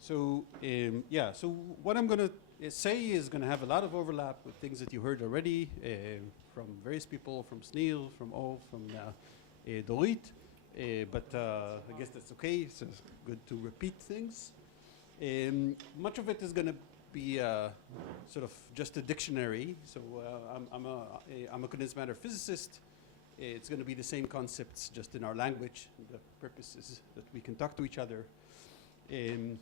So what I'm going to say is going to have a lot of overlap with things that you heard already from various people, from Sneel, from O, from Dorit. But I guess that's okay. It's good to repeat things. Much of it is going to be sort of just a dictionary. So I'm a condensed matter physicist. It's going to be the same concepts, just in our language. The purpose is that we can talk to each other. This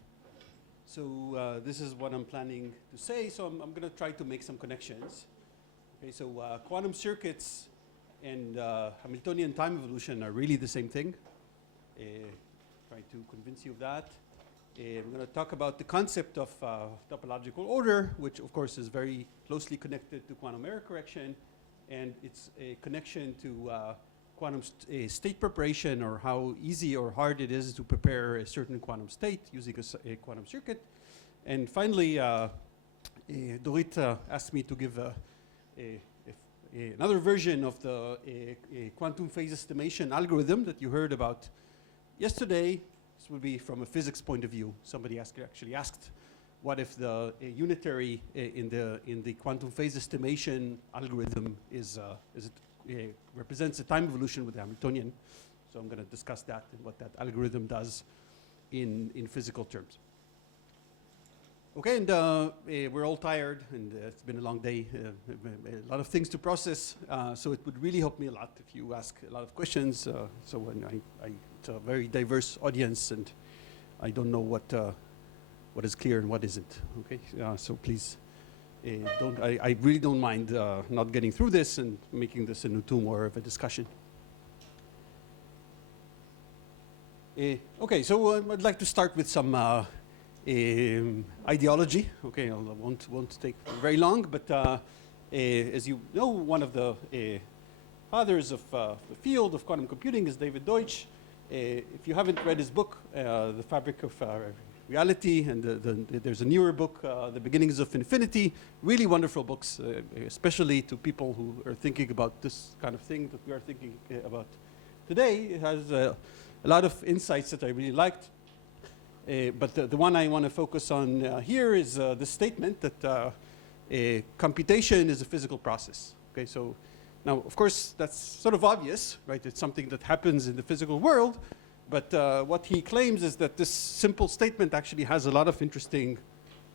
is what I'm planning to say. So I'm going to try to make some connections. Okay, so quantum circuits and Hamiltonian time evolution are really the same thing. Try to convince you of that. I'm going to talk about the concept of topological order, which of course is very closely connected to quantum error correction, and it's a connection to quantum state preparation, or how easy or hard it is to prepare a certain quantum state using a quantum circuit. And finally, Dorit asked me to give another version of the quantum phase estimation algorithm that you heard about yesterday. This would be from a physics point of view. Somebody actually asked, what if the unitary in the quantum phase estimation algorithm represents a time evolution with the Hamiltonian? So I'm going to discuss that and what that algorithm does in physical terms. Okay, and we're all tired, and it's been a long day, a lot of things to process, so it would really help me a lot if you ask a lot of questions. So when it's a very diverse audience, and I don't know what is clear and what isn't. Okay, so please I really don't mind not getting through this and making this into more of a discussion. Okay, so I'd like to start with some ideology. Okay, I won't take very long, but as you know, one of the fathers of the field of quantum computing is David Deutsch. If you haven't read his book, The Fabric of Reality, and there's a newer book, The Beginnings of Infinity, really wonderful books, especially to people who are thinking about this kind of thing that we are thinking about today. It has a lot of insights that I really liked. But the one I want to focus on here is the statement that computation is a physical process. Okay, so now, of course, that's sort of obvious, right? It's something that happens in the physical world. But what he claims is that this simple statement actually has a lot of interesting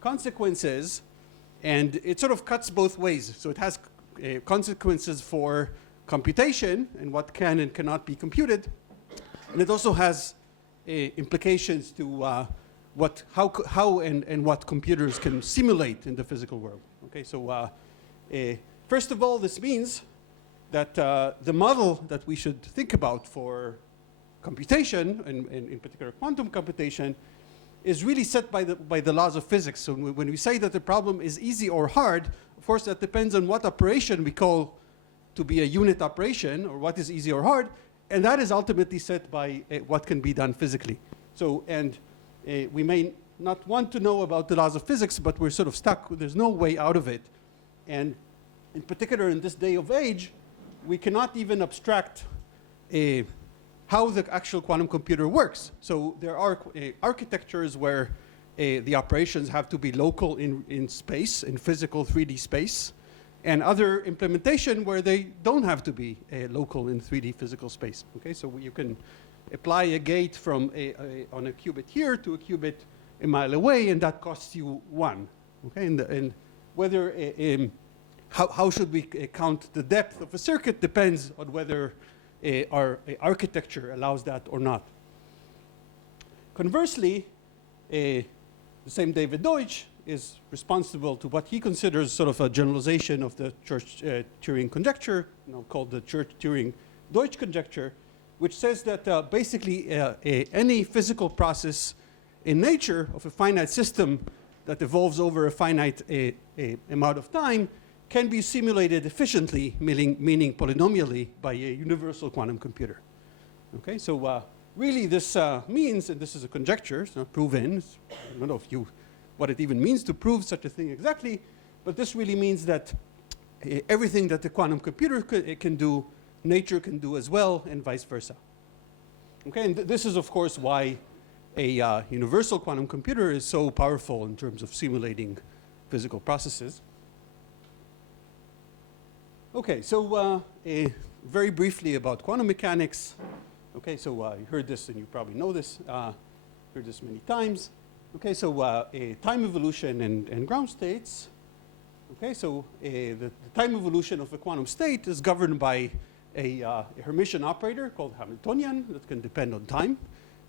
consequences, and it sort of cuts both ways. So it has consequences for computation and what can and cannot be computed, and it also has implications to how and what computers can simulate in the physical world. Okay, so first of all, this means that the model that we should think about for computation, and in particular quantum computation, is really set by the laws of physics. So when we say that the problem is easy or hard, of course that depends on what operation we call to be a unit operation, or what is easy or hard, and that is ultimately set by what can be done physically. So, and we may not want to know about the laws of physics, but we're sort of stuck. There's no way out of it. And in particular, in this day of age, we cannot even abstract how the actual quantum computer works. So there are architectures where the operations have to be local in space, in physical 3D space, and other implementation where they don't have to be local in 3D physical space. Okay, so you can apply a gate from on a qubit here to a qubit a mile away, and that costs you 1. Okay, and whether how should we count the depth of a circuit depends on whether our architecture allows that or not. Conversely, the same David Deutsch is responsible to what he considers sort of a generalization of the Church-Turing conjecture, called the Church-Turing-Deutsch conjecture, which says that basically any physical process in nature of a finite system that evolves over a finite amount of time can be simulated efficiently, meaning polynomially, by a universal quantum computer. Okay, so really this means, and this is a conjecture, it's not proven, I don't know what it even means to prove such a thing exactly, but this really means that everything that the quantum computer can do, nature can do as well, and vice versa. Okay, and this is of course why a universal quantum computer is so powerful in terms of simulating physical processes. Okay, so very briefly about quantum mechanics. Okay, so you heard this and you probably know this, heard this many times. Okay, so time evolution and ground states. Okay, so the time evolution of a quantum state is governed by a Hermitian operator called Hamiltonian that can depend on time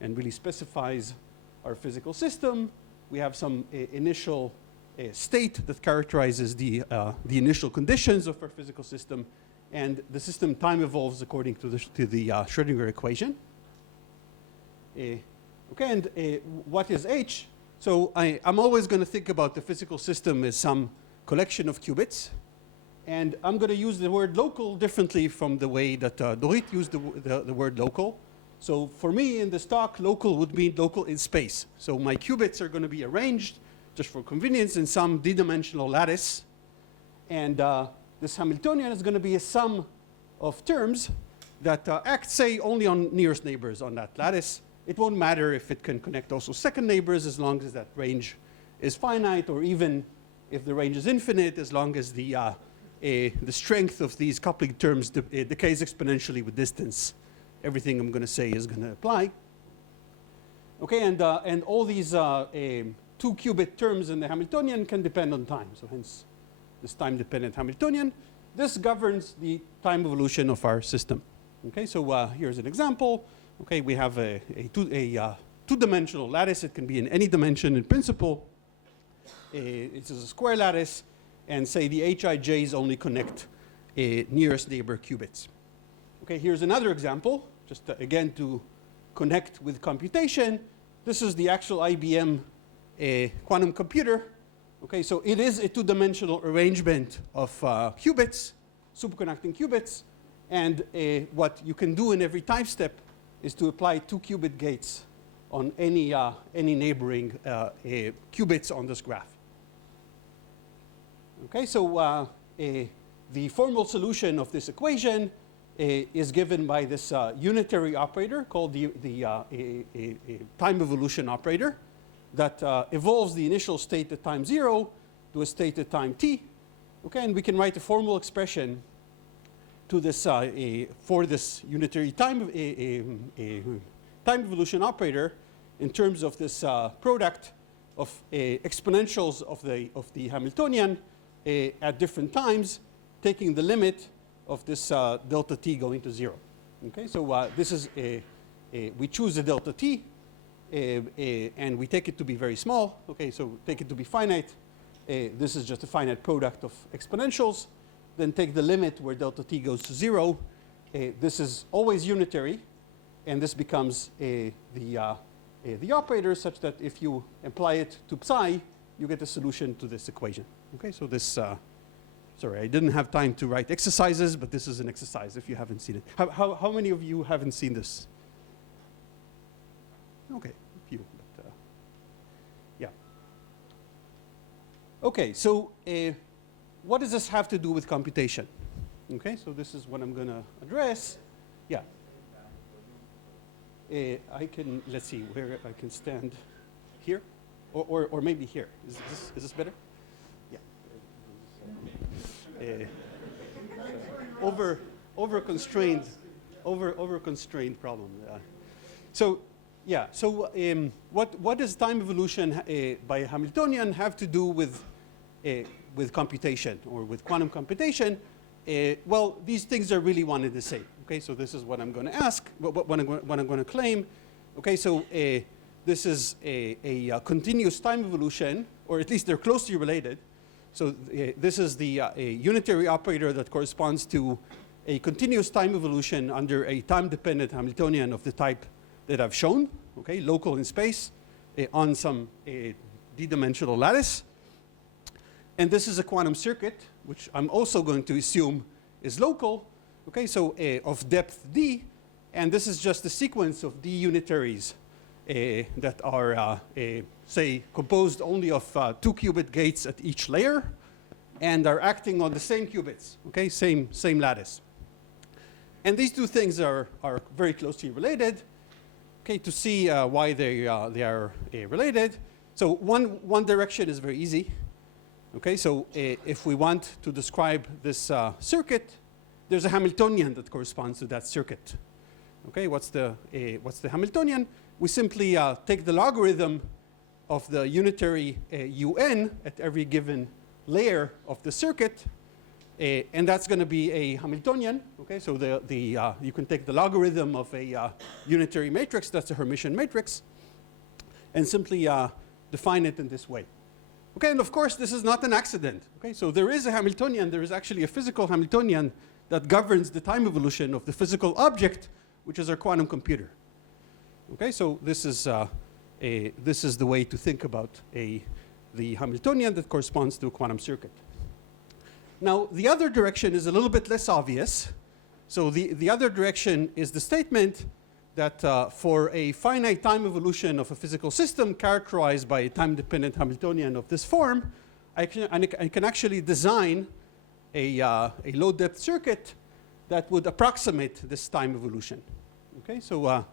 and really specifies our physical system. We have some initial state that characterizes the initial conditions of our physical system, and the system time evolves according to the Schrödinger equation. Okay, and what is H? So I'm always going to think about the physical system as some collection of qubits, and I'm going to use the word local differently from the way that Dorit used the word local. So for me in this talk, local would mean local in space. So my qubits are going to be arranged, just for convenience, in some d-dimensional lattice. And this Hamiltonian is going to be a sum of terms that act, say, only on nearest neighbors on that lattice. It won't matter if it can connect also second neighbors, as long as that range is finite, or even if the range is infinite, as long as the strength of these coupling terms decays exponentially with distance. Everything I'm going to say is going to apply. Okay, and all these 2-qubit terms in the Hamiltonian can depend on time. So hence, this time-dependent Hamiltonian. This governs the time evolution of our system. Okay, so here's an example. Okay, we have a two-dimensional lattice. It can be in any dimension in principle. It's a square lattice, and say the Hij's only connect nearest neighbor qubits. Okay, here's another example, just again to connect with computation. This is the actual IBM quantum computer. Okay, so it is a two-dimensional arrangement of qubits, superconducting qubits, and what you can do in every time step is to apply 2-qubit gates on any neighboring qubits on this graph. Okay, so the formal solution of this equation is given by this unitary operator called the time evolution operator that evolves the initial state at time 0 to a state at time t. Okay, and we can write a formal expression to this for this unitary time evolution operator in terms of this product of exponentials of the Hamiltonian at different times, taking the limit of this delta t going to 0. Okay, so this is we choose a delta t and we take it to be very small. Okay, so take it to be finite. This is just a finite product of exponentials. Then take the limit where delta t goes to 0. This is always unitary, and this becomes the operator such that if you apply it to psi, you get a solution to this equation. Okay, so this, sorry, I didn't have time to write exercises, but this is an exercise if you haven't seen it. How many of you haven't seen this? Okay, a few, but yeah. Okay, so what does this have to do with computation? Okay, so this is what I'm going to address. Yeah. I can, let's see where I can stand here, or maybe here. Is this better? Yeah. Over constrained problem. So yeah. So what does time evolution by Hamiltonian have to do with computation or with quantum computation? Well, these things are really one and the same. Okay, so this is what I'm going to ask, what I'm going to claim. Okay, so this is a continuous time evolution, or at least they're closely related. So this is the unitary operator that corresponds to a continuous time evolution under a time-dependent Hamiltonian of the type that I've shown. Okay, local in space on some d-dimensional lattice. And this is a quantum circuit, which I'm also going to assume is local. Okay, so of depth d, and this is just a sequence of d unitaries that are, say, composed only of 2-qubit gates at each layer, and are acting on the same qubits. Okay, same lattice. And these two things are very closely related. okay, to see why they are related. So one direction is very easy. Okay, so if we want to describe this circuit, there's a Hamiltonian that corresponds to that circuit. Okay, what's the Hamiltonian? We simply take the logarithm of the unitary un at every given layer of the circuit, and that's going to be a Hamiltonian. Okay, so you can take the logarithm of a unitary matrix, that's a Hermitian matrix, and simply define it in this way. Okay, and of course this is not an accident. Okay, so there is a Hamiltonian, there is actually a physical Hamiltonian that governs the time evolution of the physical object, which is our quantum computer. Okay, so this is the way to think about the Hamiltonian that corresponds to a quantum circuit. Now, the other direction is a little bit less obvious. So the other direction is the statement that for a finite time evolution of a physical system characterized by a time-dependent Hamiltonian of this form, I can actually design a low-depth circuit that would approximate this time evolution. Okay, so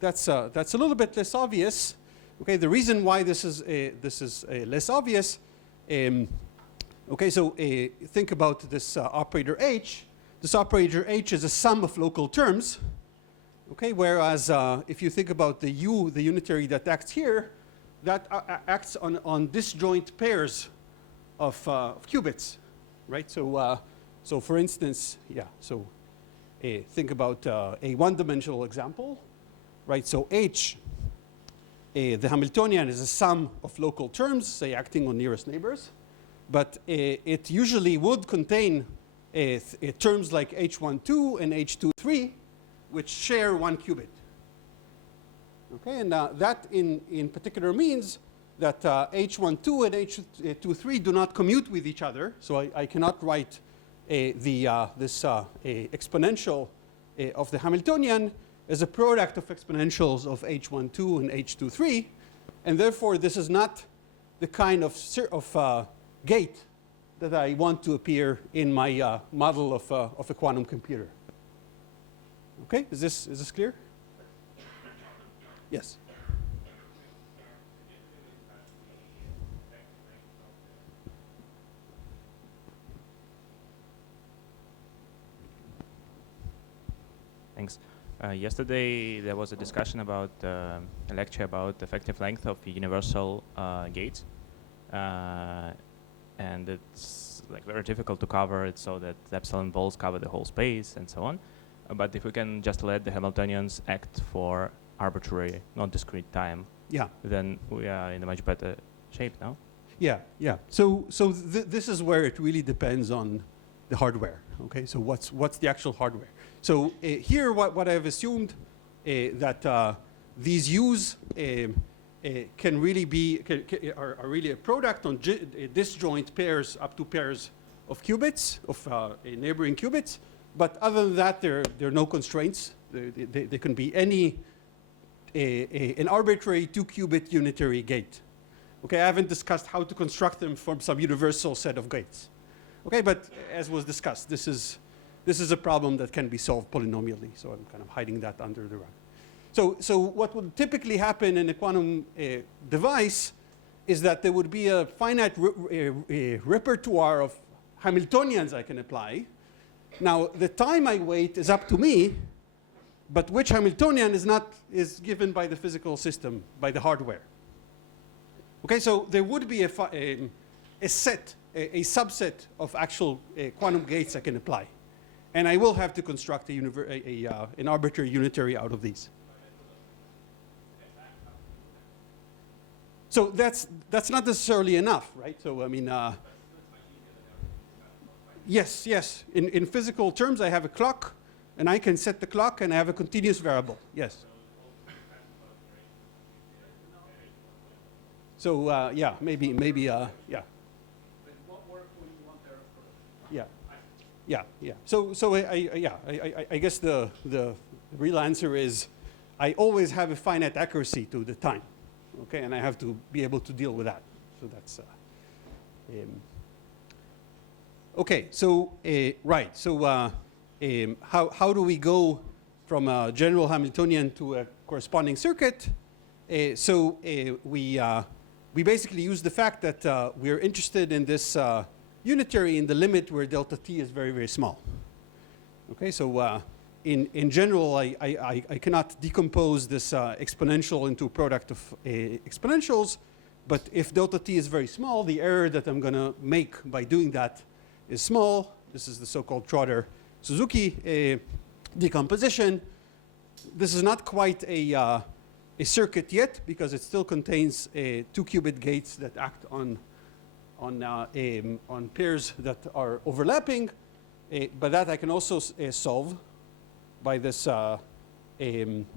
that's a little bit less obvious. Okay, the reason why this is less obvious. Okay, so think about this operator H. This operator H is a sum of local terms. Okay, whereas if you think about the U, the unitary that acts here, that acts on disjoint pairs of qubits, right? So for instance, yeah. So think about a one-dimensional example, right? So H, the Hamiltonian is a sum of local terms, say acting on nearest neighbors, but it usually would contain terms like H12 and H23, which share one qubit. Okay, and that in particular means that H12 and H23 do not commute with each other, so I cannot write this exponential of the Hamiltonian as a product of exponentials of H12 and H23, and therefore this is not the kind of gate that I want to appear in my model of a quantum computer. Okay, is this clear? Yes. Thanks. Yesterday there was a discussion about a lecture about effective length of universal gates, and it's like very difficult to cover it so that the epsilon balls cover the whole space and so on. But if we can just let the Hamiltonians act for arbitrary, non-discrete time, yeah, then we are in a much better shape now. Yeah, yeah. So this is where it really depends on the hardware. Okay, so what's the actual hardware? So here, what I've assumed that these U's can really be are really a product on disjoint pairs up to pairs of qubits of neighboring qubits. But other than that, there are no constraints. They can be any an arbitrary 2-qubit unitary gate. Okay, I haven't discussed how to construct them from some universal set of gates. Okay, but as was discussed, this is a problem that can be solved polynomially. So I'm kind of hiding that under the rug. So what would typically happen in a quantum device is that there would be a finite repertoire of Hamiltonians I can apply. Now, the time I wait is up to me, but which Hamiltonian is given by the physical system, by the hardware. Okay, so there would be a subset of actual quantum gates I can apply. And I will have to construct an arbitrary unitary out of these. So that's not necessarily enough, right? So I mean, yes. In physical terms, I have a clock, and I can set the clock, and I have a continuous variable. Yes. So yeah, maybe yeah. But what work would you want their approach? Yeah. So I guess the real answer is I always have a finite accuracy to the time, okay, and I have to be able to deal with that. So that's okay. So right. So how do we go from a general Hamiltonian to a corresponding circuit. So we basically use the fact that we're interested in this unitary in the limit where delta t is very, very small. Okay, so in general, I cannot decompose this exponential into a product of exponentials, but if delta t is very small, the error that I'm going to make by doing that is small. This is the so-called Trotter-Suzuki decomposition. This is not quite a circuit yet because it still contains 2-qubit gates that act on pairs that are overlapping, but that I can also solve by this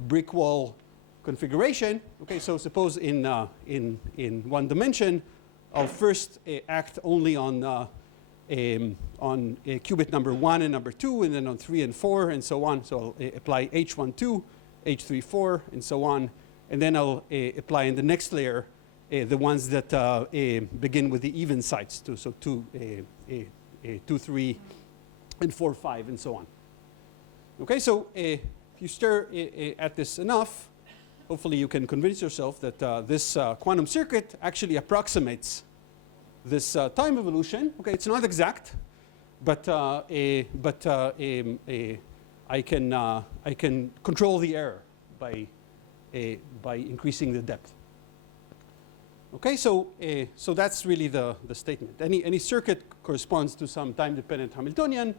brick wall configuration. Okay, so suppose in one dimension, I'll first act only on qubit number 1 and number 2, and then on 3 and 4, and so on. So I'll apply H12, H34, and so on. And then I'll apply in the next layer the ones that begin with the even sites, too. So 2, 3, and 4, 5, and so on. Okay, so if you stare at this enough, hopefully you can convince yourself that this quantum circuit actually approximates this time evolution. Okay, it's not exact, but I can control the error by increasing the depth. Okay, so that's really the statement. Any circuit corresponds to some time-dependent Hamiltonian,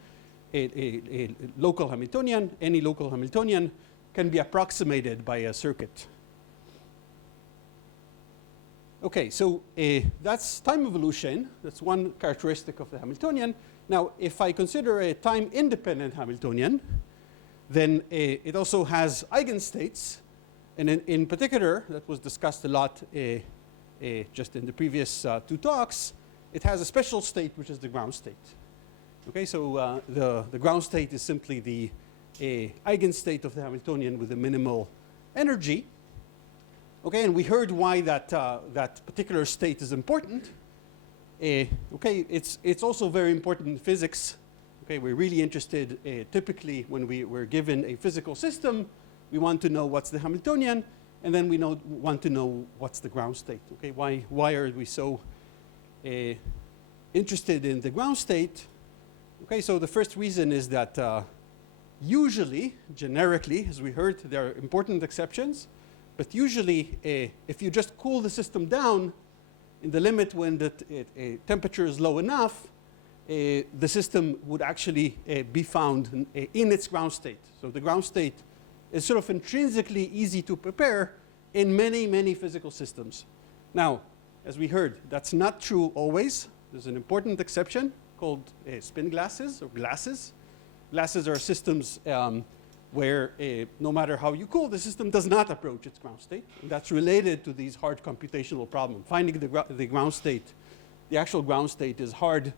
a local Hamiltonian. Any local Hamiltonian can be approximated by a circuit. Okay, so that's time evolution. That's one characteristic of the Hamiltonian. Now, if I consider a time-independent Hamiltonian, then it also has eigenstates. And in particular, that was discussed a lot just in the previous 2 talks, it has a special state, which is the ground state. Okay, so the ground state is simply the eigenstate of the Hamiltonian with a minimal energy. Okay, and we heard why that particular state is important. Okay, it's also very important in physics. Okay, we're really interested typically when we're given a physical system, we want to know what's the Hamiltonian, and then we want to know what's the ground state. Okay, why are we so interested in the ground state? Okay, so the first reason is that usually, generically, as we heard, there are important exceptions, but usually if you just cool the system down in the limit when the temperature is low enough, the system would actually be found in its ground state. So the ground state is sort of intrinsically easy to prepare in many, many physical systems. Now, as we heard, that's not true always. There's an important exception called spin glasses or glasses. Glasses are systems where no matter how you cool, the system does not approach its ground state. And that's related to these hard computational problems. Finding the ground state, the actual ground state is hard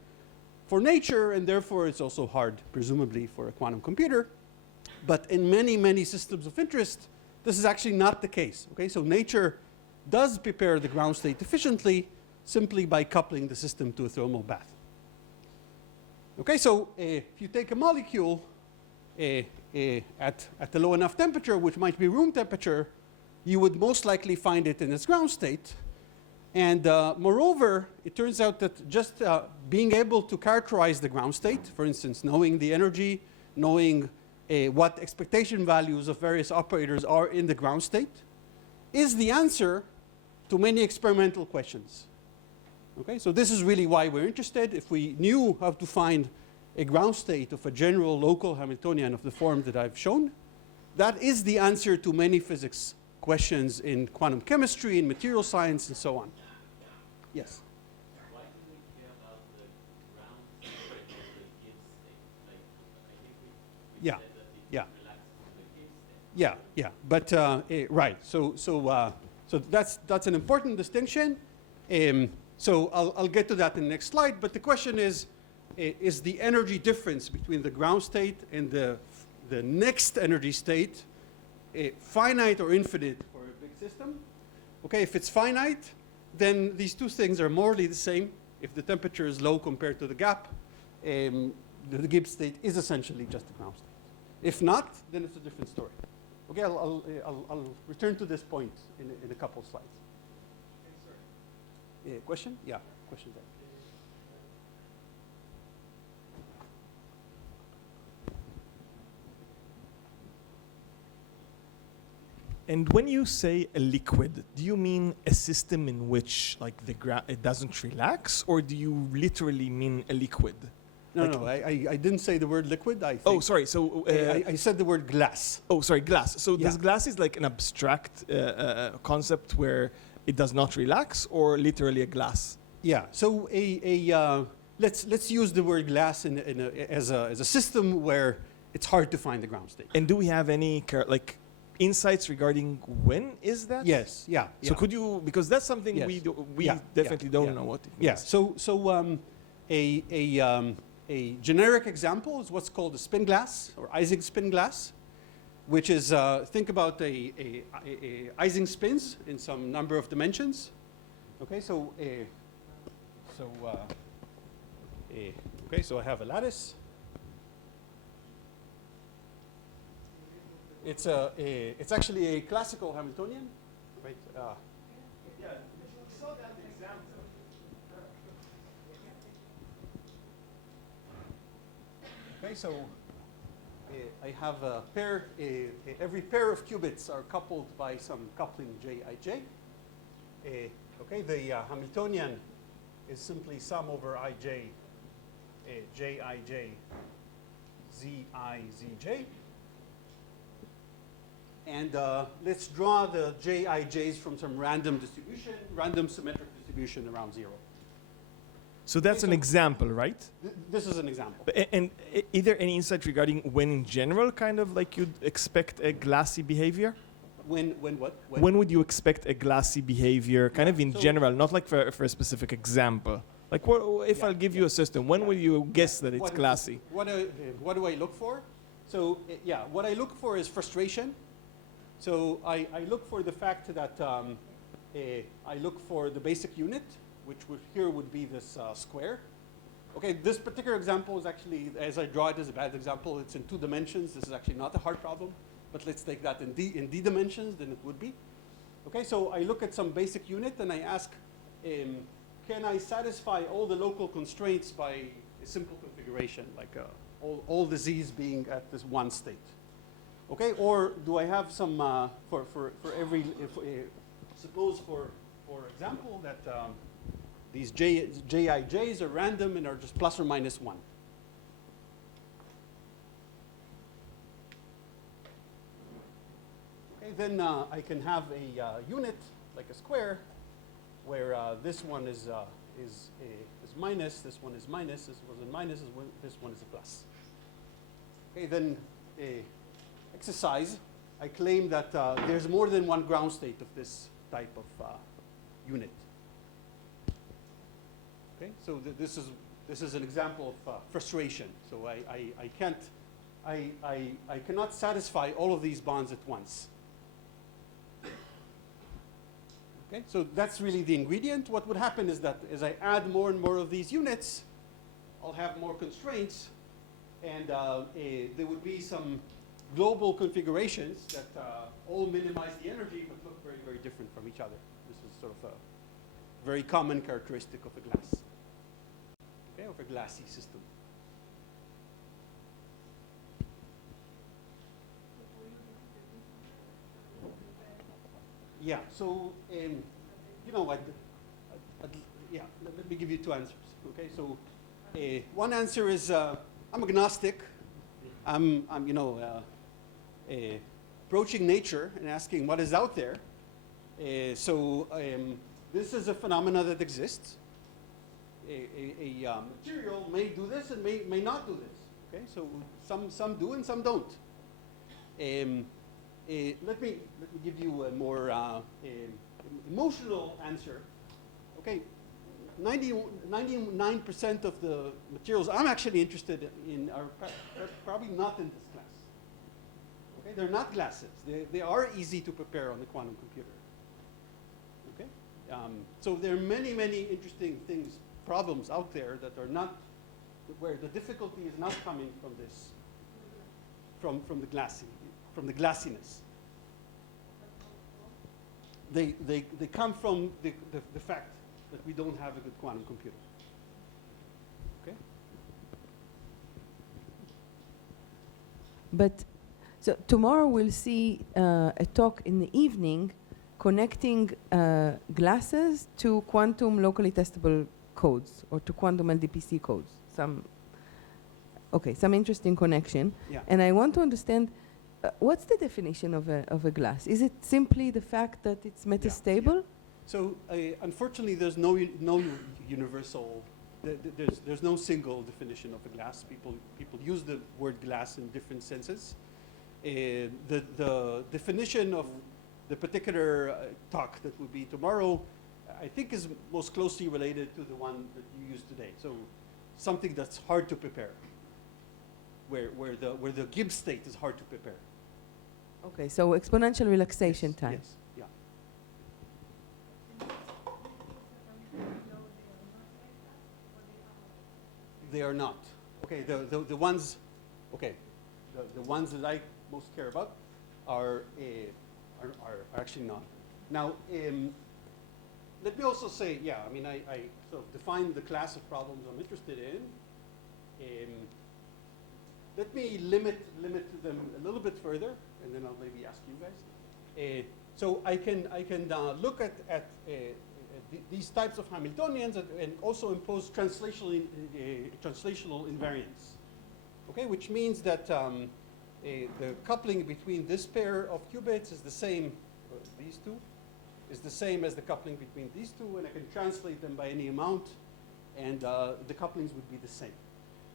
for nature, and therefore it's also hard, presumably, for a quantum computer. But in many, many systems of interest, this is actually not the case. Okay, so nature does prepare the ground state efficiently simply by coupling the system to a thermal bath. Okay, so if you take a molecule at a low enough temperature, which might be room temperature, you would most likely find it in its ground state. And moreover, it turns out that just being able to characterize the ground state, for instance, knowing the energy, knowing what expectation values of various operators are in the ground state, is the answer to many experimental questions. Okay, so this is really why we're interested. If we knew how to find a ground state of a general local Hamiltonian of the form that I've shown, that is the answer to many physics questions in quantum chemistry, in material science, and so on. Yes? Why do we care about the ground state of the Gibbs state? Like, I think we Yeah. said that it Yeah. relaxes to the Gibbs state. Yeah, yeah, but right. So that's an important distinction. So I'll get to that in the next slide. But the question is the energy difference between the ground state and the next energy state finite or infinite for a big system? Okay, if it's finite, then these two things are morally the same. If the temperature is low compared to the gap, the Gibbs state is essentially just the ground state. If not, then it's a different story. Okay, I'll return to this point in a couple slides. Question? Yeah, question there. And when you say a liquid, do you mean a system in which like it doesn't relax, or do you literally mean a liquid? No, like no, I didn't say the word liquid. I think oh, sorry. So I said the word glass. oh, sorry, glass. So Yeah. this glass is like an abstract concept where it does not relax, or literally a glass? Yeah. So let's use the word glass as a system where it's hard to find the ground state. And do we have any insights regarding when is that? Yes. Yeah. So could you, because that's something Yes. we Yeah, definitely yeah, don't yeah. know what it means. Yeah. So a generic example is what's called a spin glass or Ising spin glass, which is think about a Ising spins in some number of dimensions. Okay. So okay. So I have a lattice. It's actually a classical Hamiltonian, right? Yeah, we saw that example. Okay, so I have a pair. Every pair of qubits are coupled by some coupling Jij. Okay, the Hamiltonian is simply sum over Ij, Jij, Zi, Zj. And let's draw the Jij's from some random distribution, random symmetric distribution around 0. So that's an example, right? This is an example. And is there any insight regarding when in general kind of like you'd expect a glassy behavior? When what? When would you expect a glassy behavior kind of in So- general, not like for a specific example? Like if I'll give you a system, when will you guess that it's glassy? What do I look for? So yeah, what I look for is frustration. So I look for the fact that I look for the basic unit, which here would be this square. Okay, this particular example is actually, as I draw it as a bad example, it's in 2 dimensions. This is actually not a hard problem, but let's take that in D dimensions, then it would be. Okay, so I look at some basic unit and I ask, can I satisfy all the local constraints by a simple configuration, like all the z's being at this one state? Okay, or do I have some for every suppose for example that these Jij's are random and are just plus or minus 1. Okay, then I can have a unit like a square where this one is minus, this one is minus, this one is minus, this one is a plus. Okay, then exercise, I claim that there's more than one ground state of this type of unit. Okay, so this is an example of frustration. So I cannot satisfy all of these bonds at once. Okay, so that's really the ingredient. What would happen is that as I add more and more of these units, I'll have more constraints, and there would be some global configurations that all minimize the energy but look very, very different from each other. This is sort of a very common characteristic of a glass, okay, of a glassy system. Yeah, so, you know, yeah, let me give you 2 answers, okay? So one answer is I'm agnostic. I'm you know, approaching nature and asking what is out there. So this is a phenomena that exists. A material may do this and may not do this. Okay, so some do and some don't. Let me give you a more emotional answer. Okay, 99% of the materials I'm actually interested in are probably not in this class. Okay, they're not glasses. They are easy to prepare on the quantum computer. Okay, so there are many, many interesting problems out there that are not, where the difficulty is not coming from this from the glassiness. They come from the fact that we don't have a good quantum computer. Okay? But so tomorrow we'll see a talk in the evening connecting glasses to quantum locally testable codes or to quantum LDPC codes. Some interesting connection. Yeah. And I want to understand what's the definition of a glass? Is it simply the fact that it's metastable? Yeah. So unfortunately, there's no universal. There's no single definition of a glass. People use the word glass in different senses. The definition of the particular talk that will be tomorrow, I think, is most closely related to the one that you used today. So something that's hard to prepare, where the Gibbs state is hard to prepare. Okay, so exponential relaxation time. Yes. Yeah. They are not. Okay, the ones, okay, the ones that I most care about are actually not. Now, let me also say, yeah, I mean, I sort of define the class of problems I'm interested in. Let me limit them a little bit further, and then I'll maybe ask you guys. So I can look at these types of Hamiltonians and also impose translational invariance. Okay, which means that the coupling between this pair of qubits is the same. These two is the same as the coupling between these two, and I can translate them by any amount, and the couplings would be the same.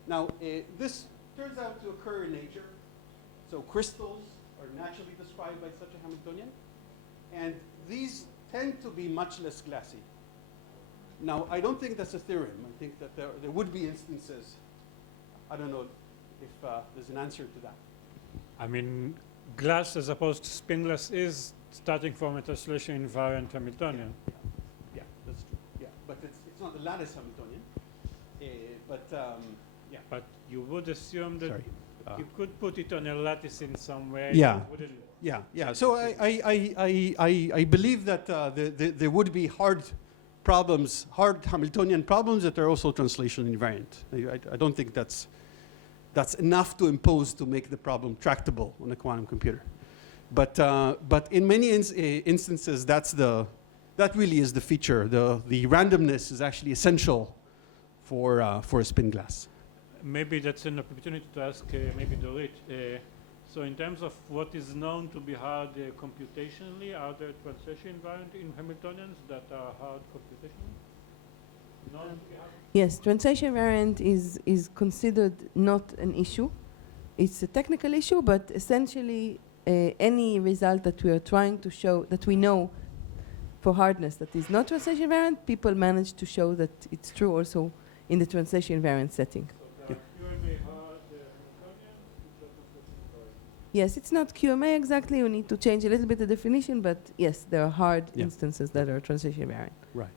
Now, this turns out to occur in nature. So crystals are naturally described by such a Hamiltonian, and these tend to be much less glassy. Now, I don't think that's a theorem. I think that there would be instances. I don't know if there's an answer to that. I mean, glass as opposed to spin glass is starting from a translation invariant Hamiltonian. Yeah, that's true. Yeah, but it's not a lattice Hamiltonian. Yeah. But you would assume that Sorry. you could put it on a lattice in some way. Yeah. Wouldn't it? Yeah. So I believe that there would be hard Hamiltonian problems that are also translation invariant. I don't think that's enough to impose to make the problem tractable on a quantum computer. But in many instances, that really is the feature. The randomness is actually essential for a spin glass. Maybe that's an opportunity to ask maybe Dorit. So in terms of what is known to be hard computationally, are there translation invariant in Hamiltonians that are hard computationally? Known to be hard? Yes, translation invariant is considered not an issue. It's a technical issue, but essentially any result that we are trying to show, that we know for hardness that is not translation invariant, people manage to show that it's true also in the translation invariant setting. So QMA hard Hamiltonians, which are translation invariant. Yes, it's not QMA exactly. We need to change a little bit the definition, but yes, there are hard Yeah. instances that are translation invariant. Right.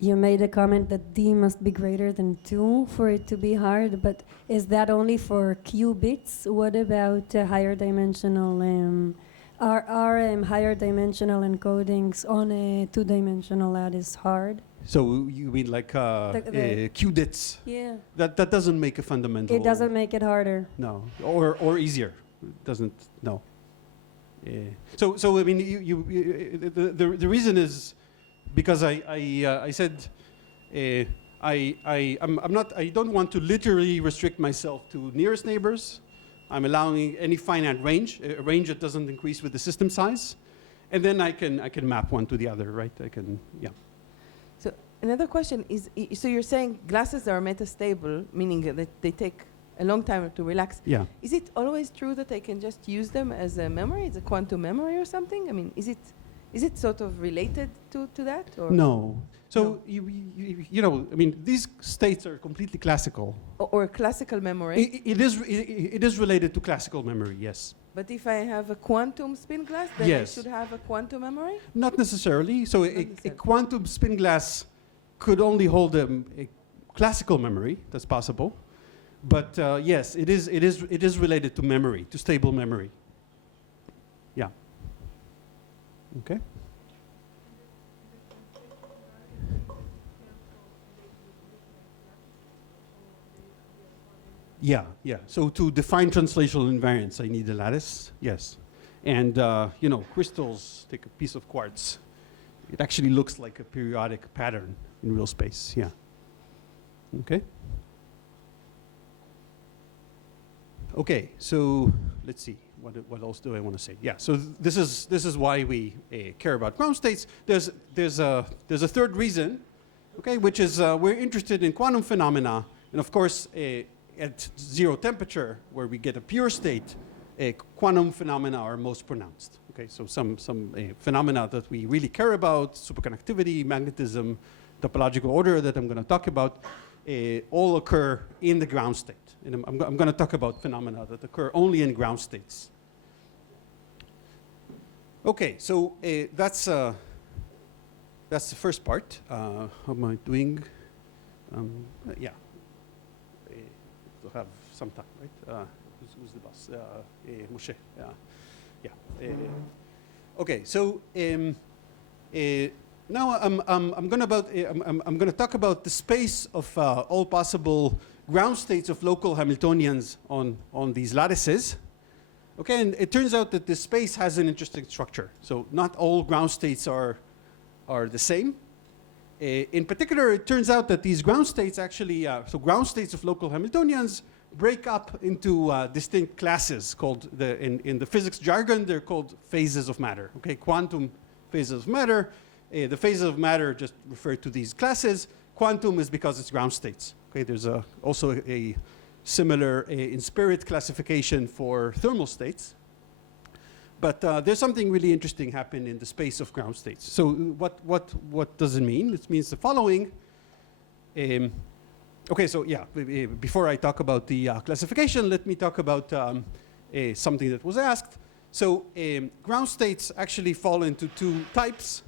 You made a comment that D must be greater than 2 for it to be hard, but is that only for qubits? What about higher dimensional, are higher dimensional encodings on a 2-dimensional lattice hard? So you mean like QDITs? Yeah. That doesn't make a fundamental. It doesn't make it harder. No, or easier. It doesn't. No. So I mean, the reason is because I said I don't want to literally restrict myself to nearest neighbors. I'm allowing any finite range, a range that doesn't increase with the system size, and then I can map one to the other, right? Yeah. So another question is, so you're saying glasses are metastable, meaning that they take a long time to relax. Yeah. Is it always true that I can just use them as a memory? It's a quantum memory or something? I mean, is it sort of related to that? Or No. So No. you know, I mean, these states are completely classical. or classical memory? It is related to classical memory, yes. But if I have a quantum spin glass, then Yes. I should have a quantum memory? Not necessarily. So a necessarily. quantum spin glass could only hold a classical memory. That's possible. But yes, it is related to memory, to stable memory. Yeah. Okay. Yeah, yeah. So to define translational invariance, I need a lattice. Yes. And, you know, crystals, take a piece of quartz. It actually looks like a periodic pattern in real space. Yeah. Okay. Okay, so let's see. What else do I want to say? Yeah, so this is why we care about ground states. There's a third reason, okay, which is we're interested in quantum phenomena, and of course at zero temperature, where we get a pure state, quantum phenomena are most pronounced. Okay, so some phenomena that we really care about, superconductivity, magnetism, topological order that I'm going to talk about, all occur in the ground state. And I'm going to talk about phenomena that occur only in ground states. Okay, so that's the first part. How am I doing? Yeah. We'll have some time, right? Who's the boss? Moshe. Yeah. Okay, so now I'm going to talk about the space of all possible ground states of local Hamiltonians on these lattices. Okay, and it turns out that this space has an interesting structure. So not all ground states are the same. In particular, it turns out that these ground states actually, so ground states of local Hamiltonians break up into distinct classes called, in the physics jargon, they're called phases of matter. Okay, quantum phases of matter. The phases of matter just refer to these classes. Quantum is because it's ground states. Okay, there's also a similar in spirit classification for thermal states. But there's something really interesting happening in the space of ground states. So what does it mean? It means the following. Okay, so yeah, before I talk about the classification, let me talk about something that was asked. So ground states actually fall into two types.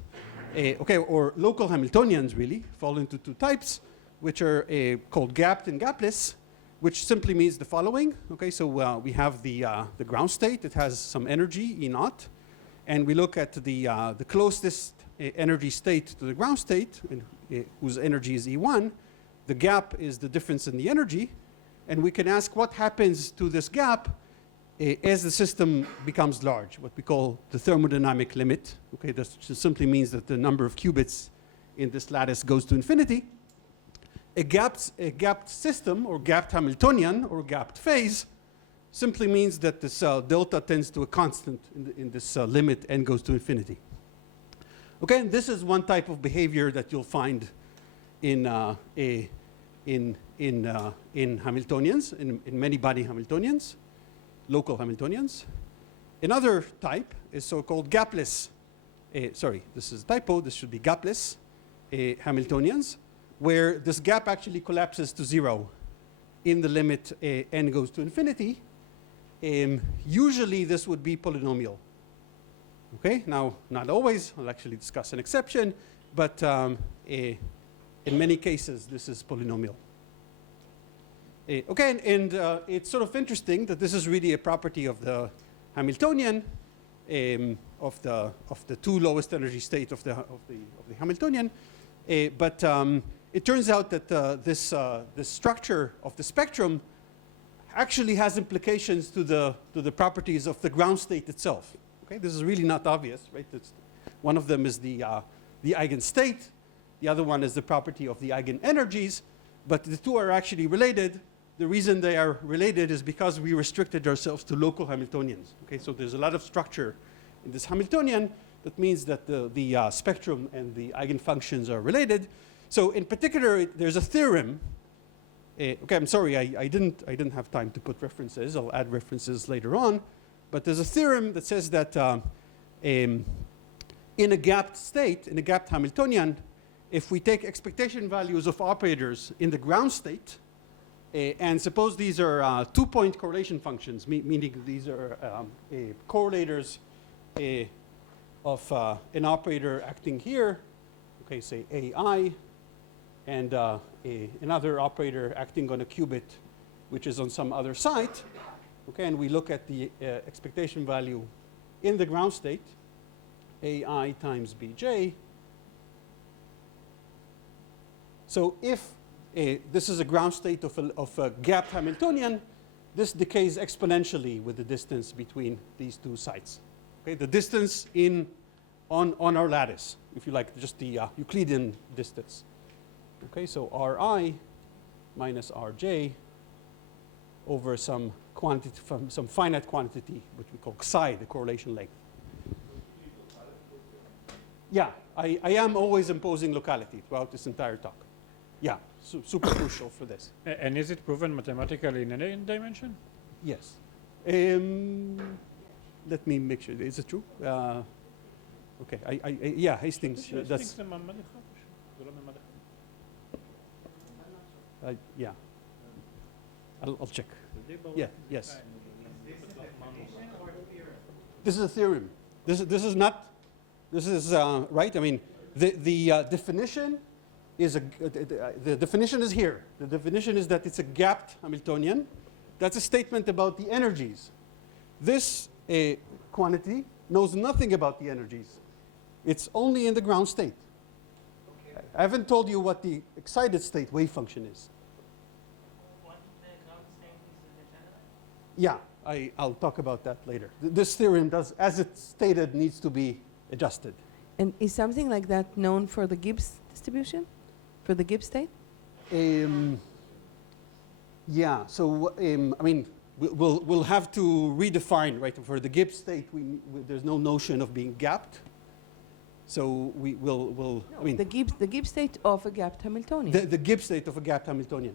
Okay, or local Hamiltonians really fall into two types, which are called gapped and gapless, which simply means the following. Okay, so we have the ground state. It has some energy, E naught, and we look at the closest energy state to the ground state, whose energy is E1. The gap is the difference in the energy, and we can ask what happens to this gap as the system becomes large, what we call the thermodynamic limit. Okay, that just simply means that the number of qubits in this lattice goes to infinity. A gapped system, or gapped Hamiltonian, or gapped phase, simply means that this delta tends to a constant in this limit n goes to infinity. Okay, and this is one type of behavior that you'll find in Hamiltonians, in many body Hamiltonians, local Hamiltonians. Another type is so-called gapless. Sorry, this is a typo. This should be gapless Hamiltonians, where this gap actually collapses to zero in the limit n goes to infinity. Usually this would be polynomial. Okay, now not always, I'll actually discuss an exception, but in many cases this is polynomial. Okay, and it's sort of interesting that this is really a property of the Hamiltonian, of the two lowest energy state of the Hamiltonian, but it turns out that this structure of the spectrum actually has implications to the properties of the ground state itself. Okay, this is really not obvious, right? One of them is the eigenstate, the other one is the property of the eigenenergies, but the two are actually related. The reason they are related is because we restricted ourselves to local Hamiltonians. Okay, so there's a lot of structure in this Hamiltonian that means that the spectrum and the eigenfunctions are related. So in particular, there's a theorem. Okay, I'm sorry, I didn't have time to put references. I'll add references later on. But there's a theorem that says that in a gapped state, in a gapped Hamiltonian, if we take expectation values of operators in the ground state, and suppose these are 2-point correlation functions, meaning these are correlators of an operator acting here, okay, say AI, and another operator acting on a qubit which is on some other site, okay, and we look at the expectation value in the ground state, AI times Bj. So if this is a ground state of a gapped Hamiltonian, this decays exponentially with the distance between these two sites. Okay, the distance on our lattice, if you like, just the Euclidean distance. Okay, so Ri minus Rj over some quantity, from some finite quantity, which we call psi, the correlation length. Yeah, I am always imposing locality throughout this entire talk. Yeah, super crucial for this. And is it proven mathematically in any dimension? Yes. Let me make sure. Is it true? Okay. Yeah, Hastings. That's. Yeah. I'll check. Yeah. Yes. This is a theorem. This is not. This is right. I mean, the definition is the definition is here. The definition is that it's a gapped Hamiltonian. That's a statement about the energies. This quantity knows nothing about the energies. It's only in the ground state. Okay. I haven't told you what the excited state wave function is. What the ground state is the general? Yeah, I'll talk about that later. This theorem does, as it's stated, needs to be adjusted. And is something like that known for the Gibbs distribution? For the Gibbs state? Yeah, so I mean, we'll have to redefine, right? For the Gibbs state, there's no notion of being gapped. So we'll No, I mean, the Gibbs state of a gapped Hamiltonian. the Gibbs state of a gapped Hamiltonian.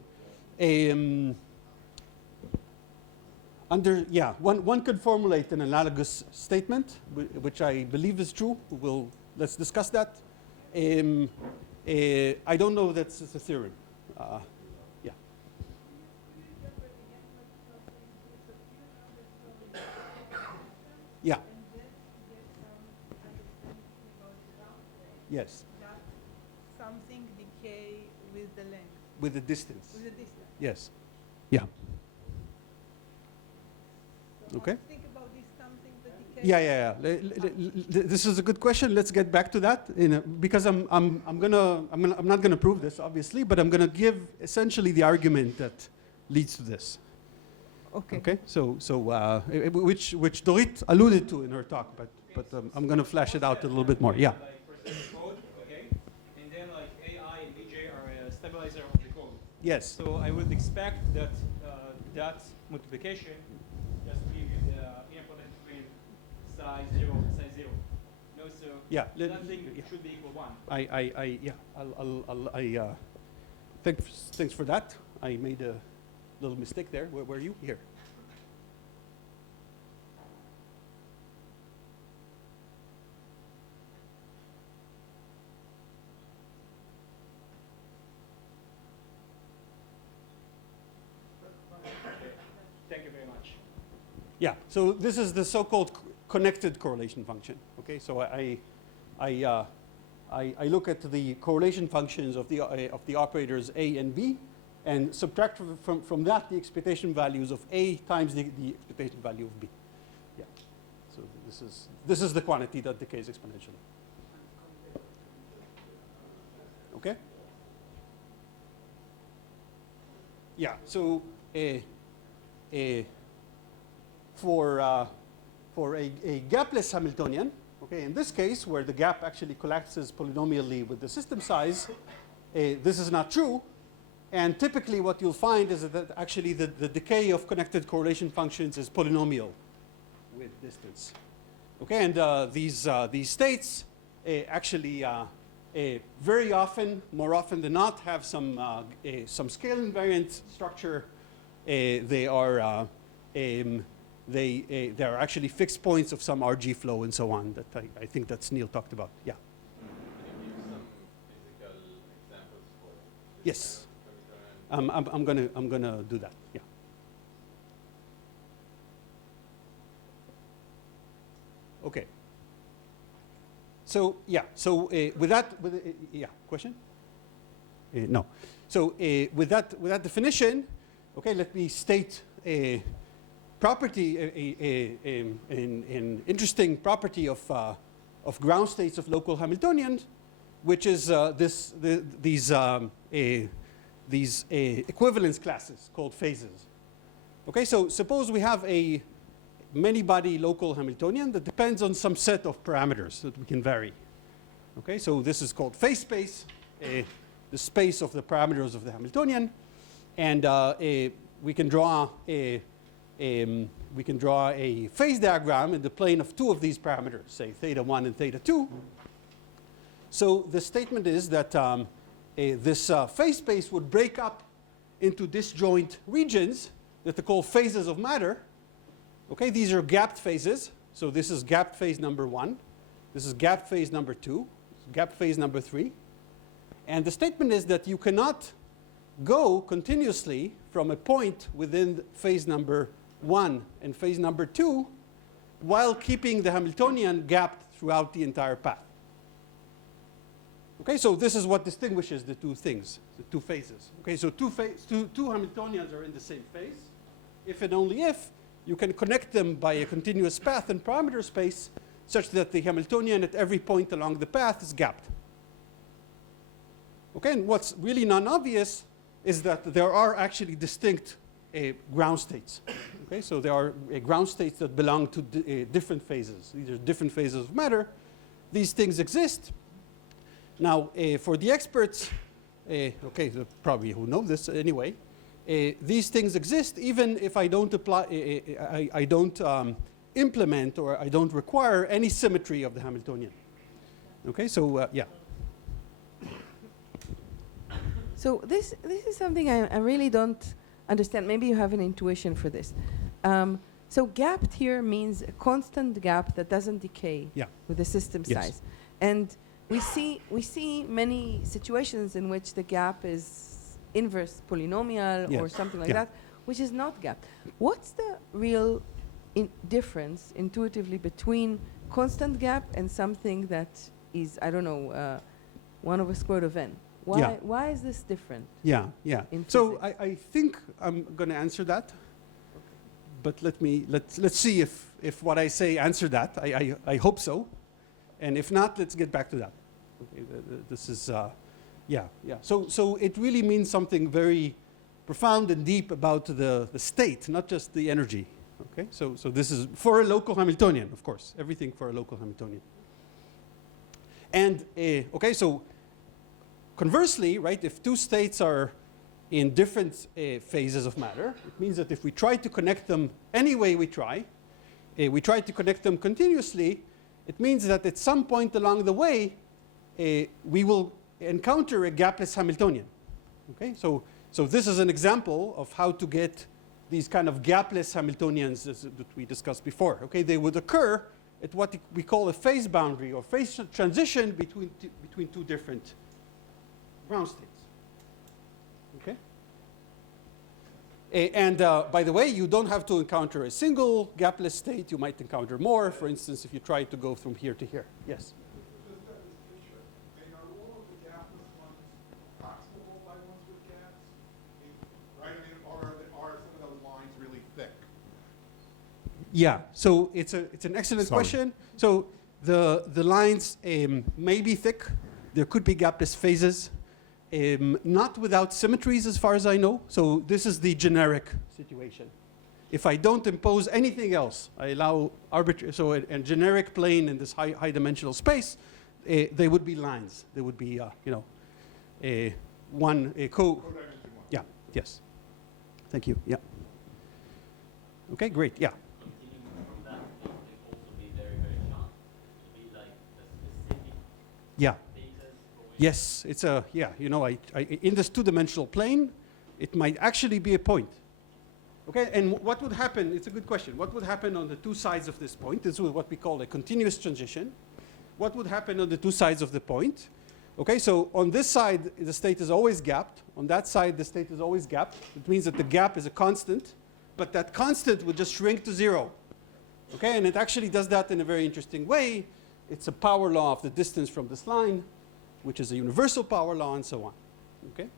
One could formulate an analogous statement, which I believe is true. Let's discuss that. I don't know that's a theorem. Yeah. Yeah. Yes. That something decay with the length, With the distance. with the distance. Yes. Yeah. So Okay. how to think about this something that decay? Yeah. This is a good question. Let's get back to that because I'm not gonna prove this obviously, but I'm gonna give essentially the argument that leads to this. Okay. Okay. So which Dorit alluded to in her talk, but I'm gonna flash it out a little bit more. Yeah. Like first code, okay, and then like AI and BJ are a stabilizer of the code. Yes. So I would expect that that multiplication just give you the input between size 0 and size 0. No, so Yeah. that thing should be equal 1. Thanks for that. I made a little mistake there. Where were you? Here. Thank you very much. Yeah, so this is the so-called connected correlation function. Okay, so I look at the correlation functions of the operators A and B, and subtract from that the expectation values of A times the expectation value of B. Yeah, so this is the quantity that decays exponentially. Okay. Yeah, so for a gapless Hamiltonian, okay, in this case where the gap actually collapses polynomially with the system size, this is not true. And typically what you'll find is that actually the decay of connected correlation functions is polynomial with distance. Okay, and these states actually very often, more often than not, have some scale invariant structure. They are actually fixed points of some RG flow and so on that I think that's Neil talked about. Yeah. Can you give some physical examples for this Yes. kind of Hamiltonian? I'm gonna do that. Yeah. Okay. So yeah. So with that, yeah. Question? No. So with that definition, okay, let me state a property, an interesting property of ground states of local Hamiltonian, which is these equivalence classes called phases. Okay, so suppose we have a many-body local Hamiltonian that depends on some set of parameters that we can vary. Okay, so this is called phase space, the space of the parameters of the Hamiltonian, and we can draw a phase diagram in the plane of two of these parameters, say theta 1 and theta 2. So the statement is that this phase space would break up into disjoint regions that are called phases of matter. Okay, these are gapped phases. So this is gapped phase number 1. This is gapped phase number 2. Gapped phase number 3. And the statement is that you cannot go continuously from a point within phase number 1 and phase number 2 while keeping the Hamiltonian gapped throughout the entire path. Okay, so this is what distinguishes the two things, the two phases. Okay, so two Hamiltonians are in the same phase. If and only if you can connect them by a continuous path and parameter space such that the Hamiltonian at every point along the path is gapped. Okay, and what's really non-obvious is that there are actually distinct ground states. Okay, so there are ground states that belong to different phases. These are different phases of matter. These things exist. Now, for the experts, okay, probably who know this anyway, these things exist even if I don't apply, I don't implement or I don't require any symmetry of the Hamiltonian. Okay, so yeah. So this is something I really don't understand. Maybe you have an intuition for this. So gapped here means a constant gap that doesn't decay with the system size. And we see many situations in which the gap is inverse polynomial or something like that, which is not gapped. What's the real difference intuitively between constant gap and something that is, I don't know, 1 over square root of n? Why is this different? Yeah. So I think I'm going to answer that, but let's see if what I say answer that. I hope so, and if not, let's get back to that. Okay, this is So it really means something very profound and deep about the state, not just the energy. Okay, so this is for a local Hamiltonian, of course, everything for a local Hamiltonian. And okay, so conversely, right, if two states are in different phases of matter, it means that if we try to connect them any way we try to connect them continuously, it means that at some point along the way, we will encounter a gapless Hamiltonian. Okay, so this is an example of how to get these kind of gapless Hamiltonians that we discussed before. Okay, they would occur at what we call a phase boundary or phase transition between two different ground states. Okay? And by the way, you don't have to encounter a single gapless state. You might encounter more. For instance, if you try to go from here to here. Yes? Are all of the gapless ones approximable by ones with gaps? Right? I mean, are some of those lines really thick? Yeah. So it's an excellent question. So the lines may be thick. There could be gapless phases. Not without symmetries as far as I know. So this is the generic situation. If I don't impose anything else, I allow arbitrary, so a generic plane in this high dimensional space, they would be lines. They would be, yeah, yes. Thank you, yeah. Okay, great, yeah. Continuing from that, it will also be very, very sharp. It will be like the specific Yeah. data. Yes, it's a, in this two-dimensional plane, it might actually be a point. Okay, and what would happen, it's a good question, what would happen on the two sides of this point? This is what we call a continuous transition. What would happen on the two sides of the point? Okay, so on this side, the state is always gapped. On that side, the state is always gapped. It means that the gap is a constant, but that constant would just shrink to 0. Okay, and it actually does that in a very interesting way. It's a power law of the distance from this line, which is a universal power law, and so on. Okay?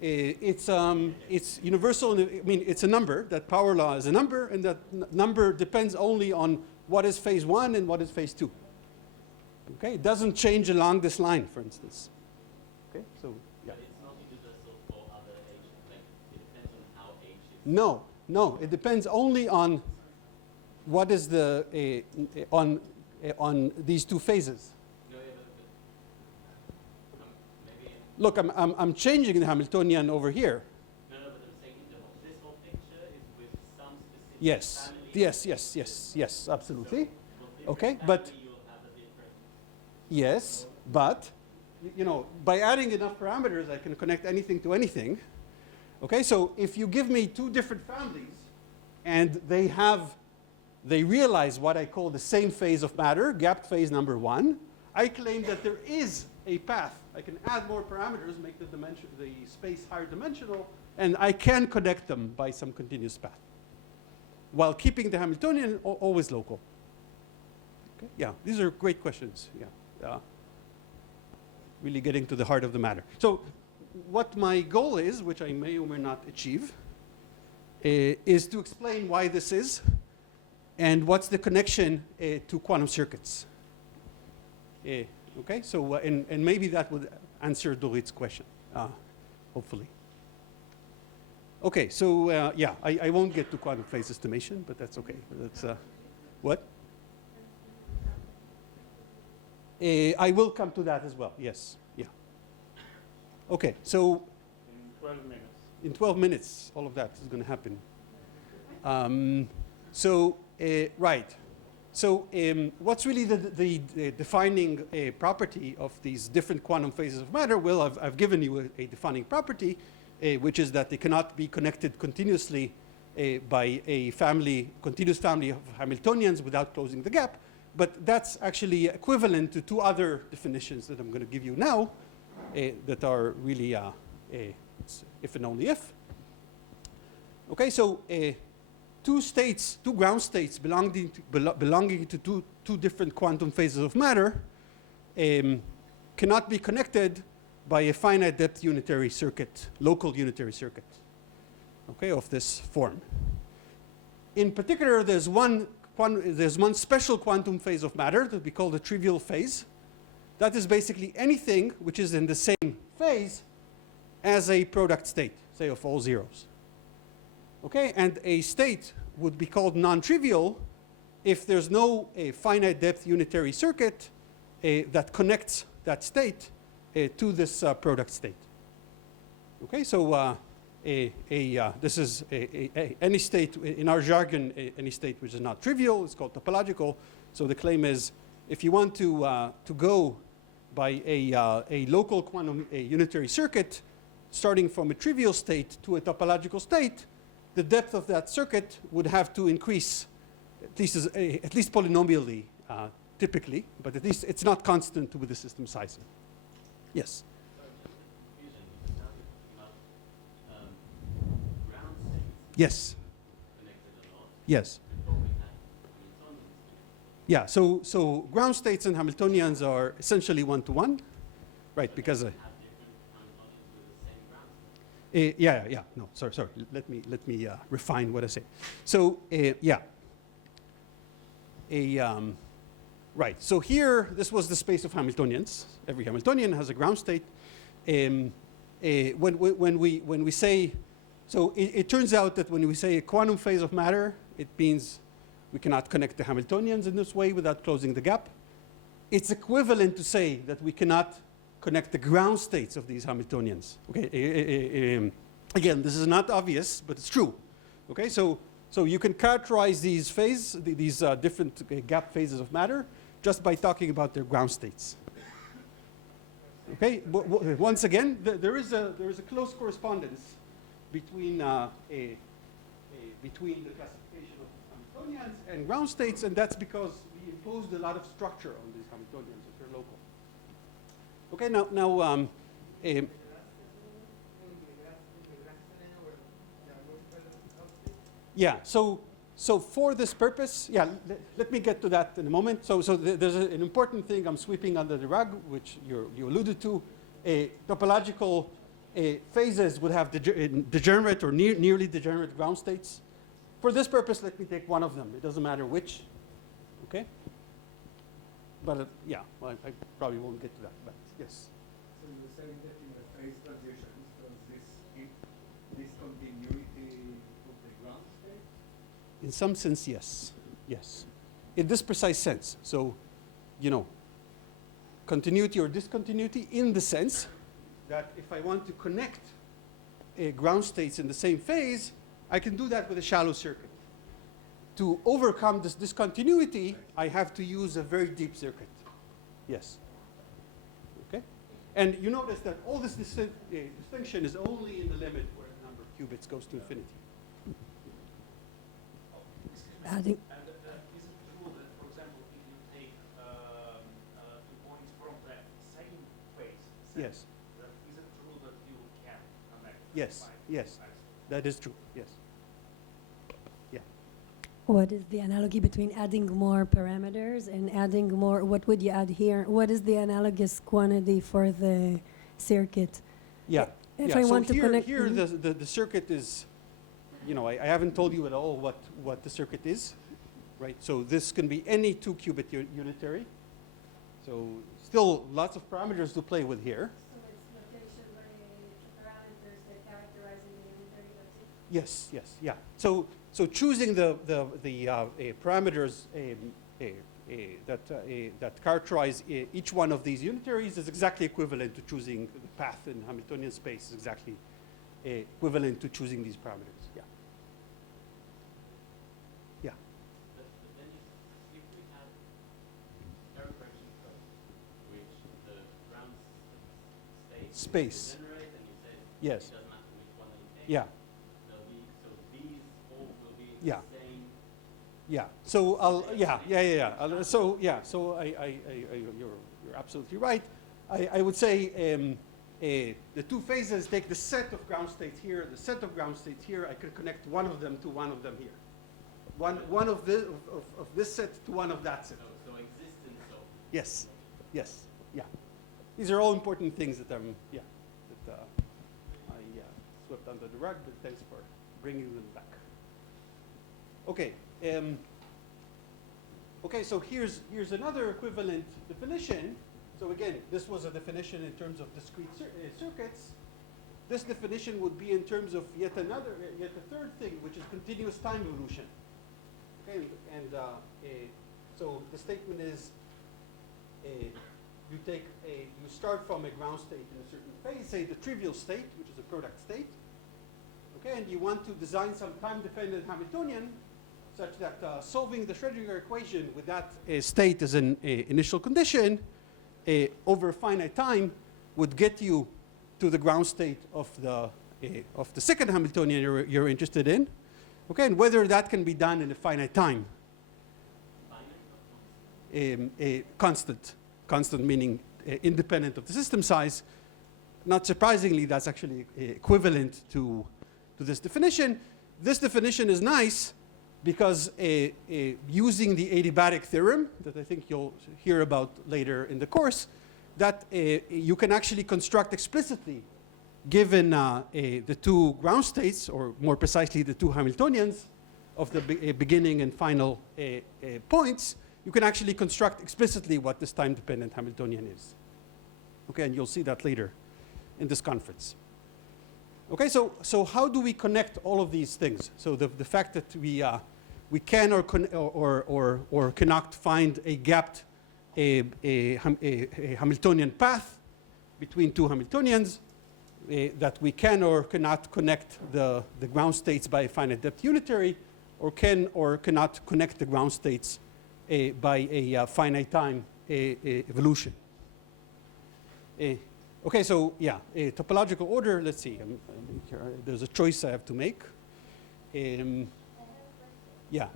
it's universal. I mean, it's a number. That power law is a number, and that number depends only on what is phase 1 and what is phase 2. Okay, it doesn't change along this line, for instance. Okay, so yeah. But it's not universal for other H, like it depends on how H is. No, it depends only on what is the on these two phases. No, yeah, but maybe. Look, I'm changing the Hamiltonian over here. No, but I'm saying this whole picture is with some specific Yes, family. yes, absolutely. For Okay, different but family, you'll have a different. yes, but you know, by adding enough parameters, I can connect anything to anything. Okay, so if you give me two different families, and they realize what I call the same phase of matter, gapped phase number 1, I claim that there is a path. I can add more parameters, make the space higher dimensional, and I can connect them by some continuous path, while keeping the Hamiltonian always local. Okay? Yeah, these are great questions. Yeah, really getting to the heart of the matter. So, what my goal is, which I may or may not achieve, is to explain why this is, and what's the connection to quantum circuits. Okay, so and maybe that would answer Dorit's question, hopefully. Okay, so yeah, I won't get to quantum phase estimation, but that's okay. That's what? I will come to that as well. Yes, yeah. Okay, so In 12 minutes. in 12 minutes, all of that is going to happen. Right. So what's really the defining property of these different quantum phases of matter? Well, I've given you a defining property, which is that they cannot be connected continuously by a continuous family of Hamiltonians without closing the gap. But that's actually equivalent to two other definitions that I'm going to give you now that are really if and only if. Okay, so two ground states belonging to two different quantum phases of matter cannot be connected by a finite depth unitary circuit, local unitary circuit, okay, of this form. In particular, there's one special quantum phase of matter that we call the trivial phase. That is basically anything which is in the same phase as a product state, say of all zeros. Okay, and a state would be called non-trivial if there's no finite depth unitary circuit that connects that state to this product state. Okay, so this is any state, in our jargon, any state which is not trivial, it's called topological. So the claim is, if you want to go by a local quantum unitary circuit, starting from a trivial state to a topological state, the depth of that circuit would have to increase, at least polynomially, typically, but at least it's not constant with the system size. Yes? Yes. Yes. Yeah, so ground states and Hamiltonians are essentially one-to-one, right? Because yeah. No, sorry. Let me refine what I say. So yeah. Right. So here, this was the space of Hamiltonians. Every Hamiltonian has a ground state. When we say, so it turns out that when we say a quantum phase of matter, it means we cannot connect the Hamiltonians in this way without closing the gap. It's equivalent to say that we cannot connect the ground states of these Hamiltonians. Okay. Again, this is not obvious, but it's true. Okay. So you can characterize these different gap phases of matter just by talking about their ground states. Okay. Once again, there is a close correspondence between between the classification of Hamiltonians and ground states, and that's because we imposed a lot of structure on these Hamiltonians if they're local. Okay, now yeah, so for this purpose, yeah, let me get to that in a moment. So there's an important thing I'm sweeping under the rug, which you alluded to, a topological phases would have degenerate or nearly degenerate ground states. For this purpose, let me take one of them. It doesn't matter which. Okay? But yeah, well, I probably won't get to that. But yes. So you're saying that in the phase transitions, does this continuity of the ground state? In some sense, yes. Yes. In this precise sense. So, you know, continuity or discontinuity in the sense that if I want to connect ground states in the same phase, I can do that with a shallow circuit. To overcome this discontinuity, I have to use a very deep circuit. Yes. Okay? And you notice that all this distinction is only in the limit where the number of qubits goes to infinity. Adding. And is it true that, for example, if you take 2 points from the same phase, Yes. that is it true that you can connect? Yes. Yes. That is true. Yes. What is the analogy between adding more parameters and adding more? What would you add here? What is the analogous quantity for the circuit? Yeah. If yeah. I So want to here, connect. here the circuit is, you know, I haven't told you at all what the circuit is, right? So this can be any 2-qubit unitary. So still lots of parameters to play with here. So it's notation by parameters that characterize the unitary, that's it? Yes, yes, yeah. So choosing the parameters that characterize each one of these unitaries is exactly equivalent to choosing the path in Hamiltonian space is exactly equivalent to choosing these parameters. Yeah. Yeah. But then if we have error correction code, which the ground state Space. generate, and you say Yes. it doesn't matter which one you take. Yeah. So these all will be Yeah. the same. Yeah. So So you're absolutely right. I would say the two phases take the set of ground states here, the set of ground states here. I could connect one of them to one of them here. One of this set to one of that set. So existence of. Yes. Yes. Yeah. These are all important things that I swept under the rug, but thanks for bringing them back. Okay. Okay, so here's another equivalent definition. So again, this was a definition in terms of discrete circuits. This definition would be in terms of yet a third thing, which is continuous time evolution. Okay, and so the statement is you start from a ground state in a certain phase, say the trivial state, which is a product state. Okay, and you want to design some time-dependent Hamiltonian such that solving the Schrödinger equation with that state as an initial condition over finite time would get you to the ground state of the second Hamiltonian you're interested in. Okay, and whether that can be done in a finite time. Constant meaning independent of the system size. Not surprisingly, that's actually equivalent to this definition. This definition is nice because using the adiabatic theorem that I think you'll hear about later in the course, that you can actually construct explicitly, given the two ground states, or more precisely the two Hamiltonians of the beginning and final points, you can actually construct explicitly what this time-dependent Hamiltonian is. Okay, and you'll see that later in this conference. Okay, so how do we connect all of these things? So the fact that we can or cannot find a gapped a Hamiltonian path between two Hamiltonians, that we can or cannot connect the ground states by a finite depth unitary, or can or cannot connect the ground states by a finite time evolution. Okay, so yeah, topological order, let's see. There's a choice I have to make. Yeah.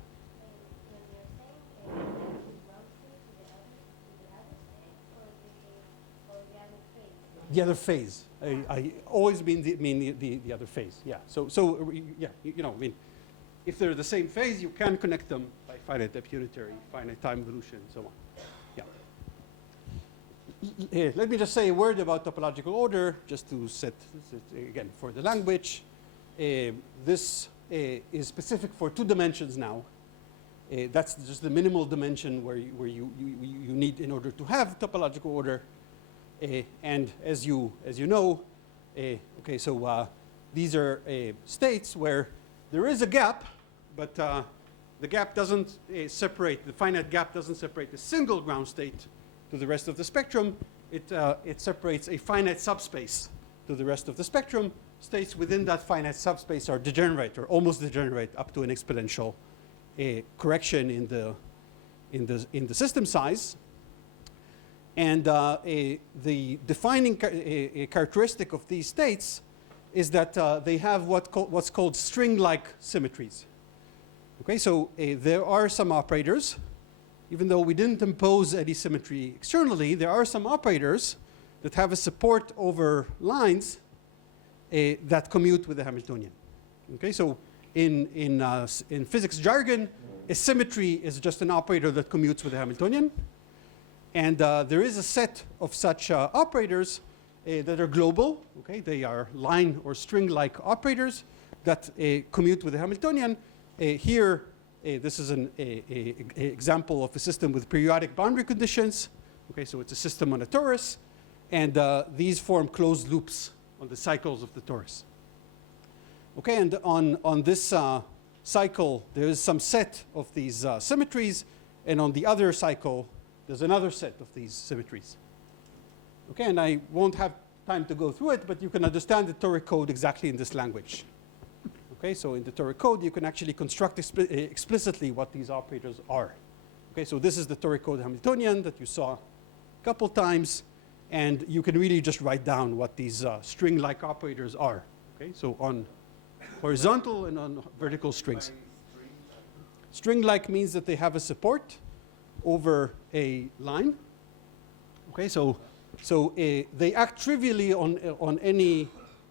The other phase. I always mean the other phase. Yeah. So yeah, you know, I mean, if they're the same phase, you can connect them by finite depth unitary, finite time evolution, and so on. Yeah. let me just say a word about topological order, just to set again for the language. This is specific for 2 dimensions now. That's just the minimal dimension where you need in order to have topological order. And as you know, okay, so these are states where there is a gap, but the gap doesn't separate, the finite gap doesn't separate the single ground state to the rest of the spectrum. It separates a finite subspace to the rest of the spectrum. States within that finite subspace are degenerate or almost degenerate up to an exponential correction in the system size. And the defining characteristic of these states is that they have what's called string-like symmetries. Okay, so there are some operators, even though we didn't impose any symmetry externally, there are some operators that have a support over lines that commute with the Hamiltonian. Okay, so in physics jargon, a symmetry is just an operator that commutes with the Hamiltonian. And there is a set of such operators that are global. Okay, they are line or string-like operators that commute with the Hamiltonian. Here, this is an example of a system with periodic boundary conditions. Okay, so it's a system on a torus. And these form closed loops on the cycles of the torus. Okay, and on this cycle, there is some set of these symmetries. And on the other cycle, there's another set of these symmetries. Okay, and I won't have time to go through it, but you can understand the toric code exactly in this language. Okay, so in the toric code, you can actually construct explicitly what these operators are. Okay, so this is the toric code Hamiltonian that you saw a couple times, and you can really just write down what these string-like operators are. Okay, so on horizontal and on vertical strings. String-like means that they have a support over a line. Okay, so they act trivially on any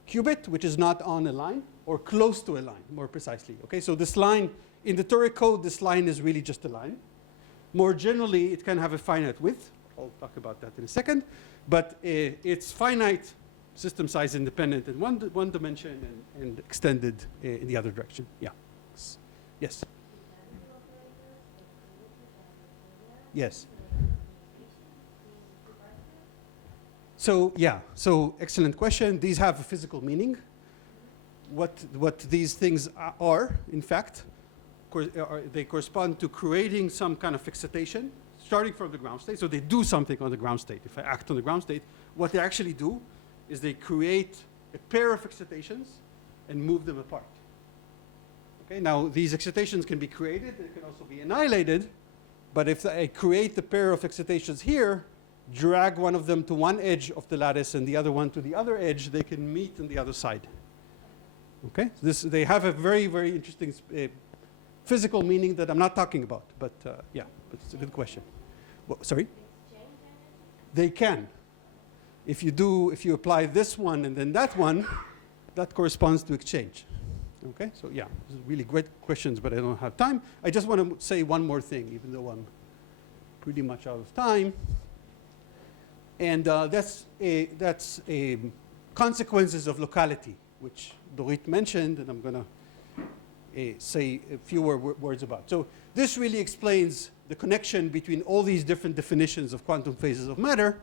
qubit which is not on a line or close to a line, more precisely. Okay, so this line, in the toric code, this line is really just a line. More generally, it can have a finite width. I'll talk about that in a second. But it's finite, system size independent in one dimension and extended in the other direction. Yeah. Yes. Yes. So yeah, so excellent question. These have a physical meaning. What these things are, in fact, they correspond to creating some kind of excitation starting from the ground state. So they do something on the ground state. If I act on the ground state, what they actually do is they create a pair of excitations and move them apart. Okay, now these excitations can be created, they can also be annihilated, but if I create the pair of excitations here, drag one of them to one edge of the lattice and the other one to the other edge, they can meet on the other side. Okay, they have a very, very interesting physical meaning that I'm not talking about, but yeah, but it's a good question. Well, sorry? They can. If you apply this one and then that one, that corresponds to exchange. Okay, so yeah, this is really great questions, but I don't have time. I just want to say one more thing, even though I'm pretty much out of time. And that's consequences of locality, which Dorit mentioned, and I'm going to say a few words about. So this really explains the connection between all these different definitions of quantum phases of matter,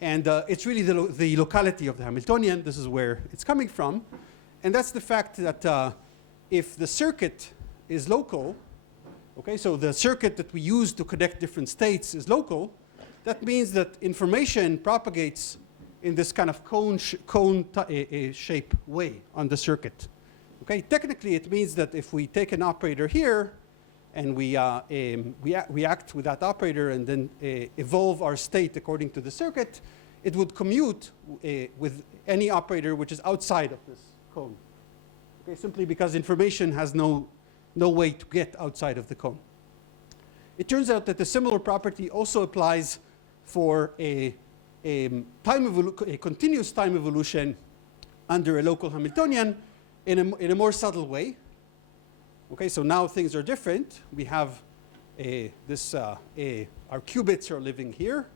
and it's really the locality of the Hamiltonian. This is where it's coming from. And that's the fact that if the circuit is local, okay, so the circuit that we use to connect different states is local, that means that information propagates in this kind of cone shape way on the circuit. Okay, technically it means that if we take an operator here and we act with that operator and then evolve our state according to the circuit, it would commute with any operator which is outside of this cone. Okay, simply because information has no way to get outside of the cone. It turns out that a similar property also applies for a continuous time evolution under a local Hamiltonian in a more subtle way. Okay, so now things are different. We have our qubits are living here.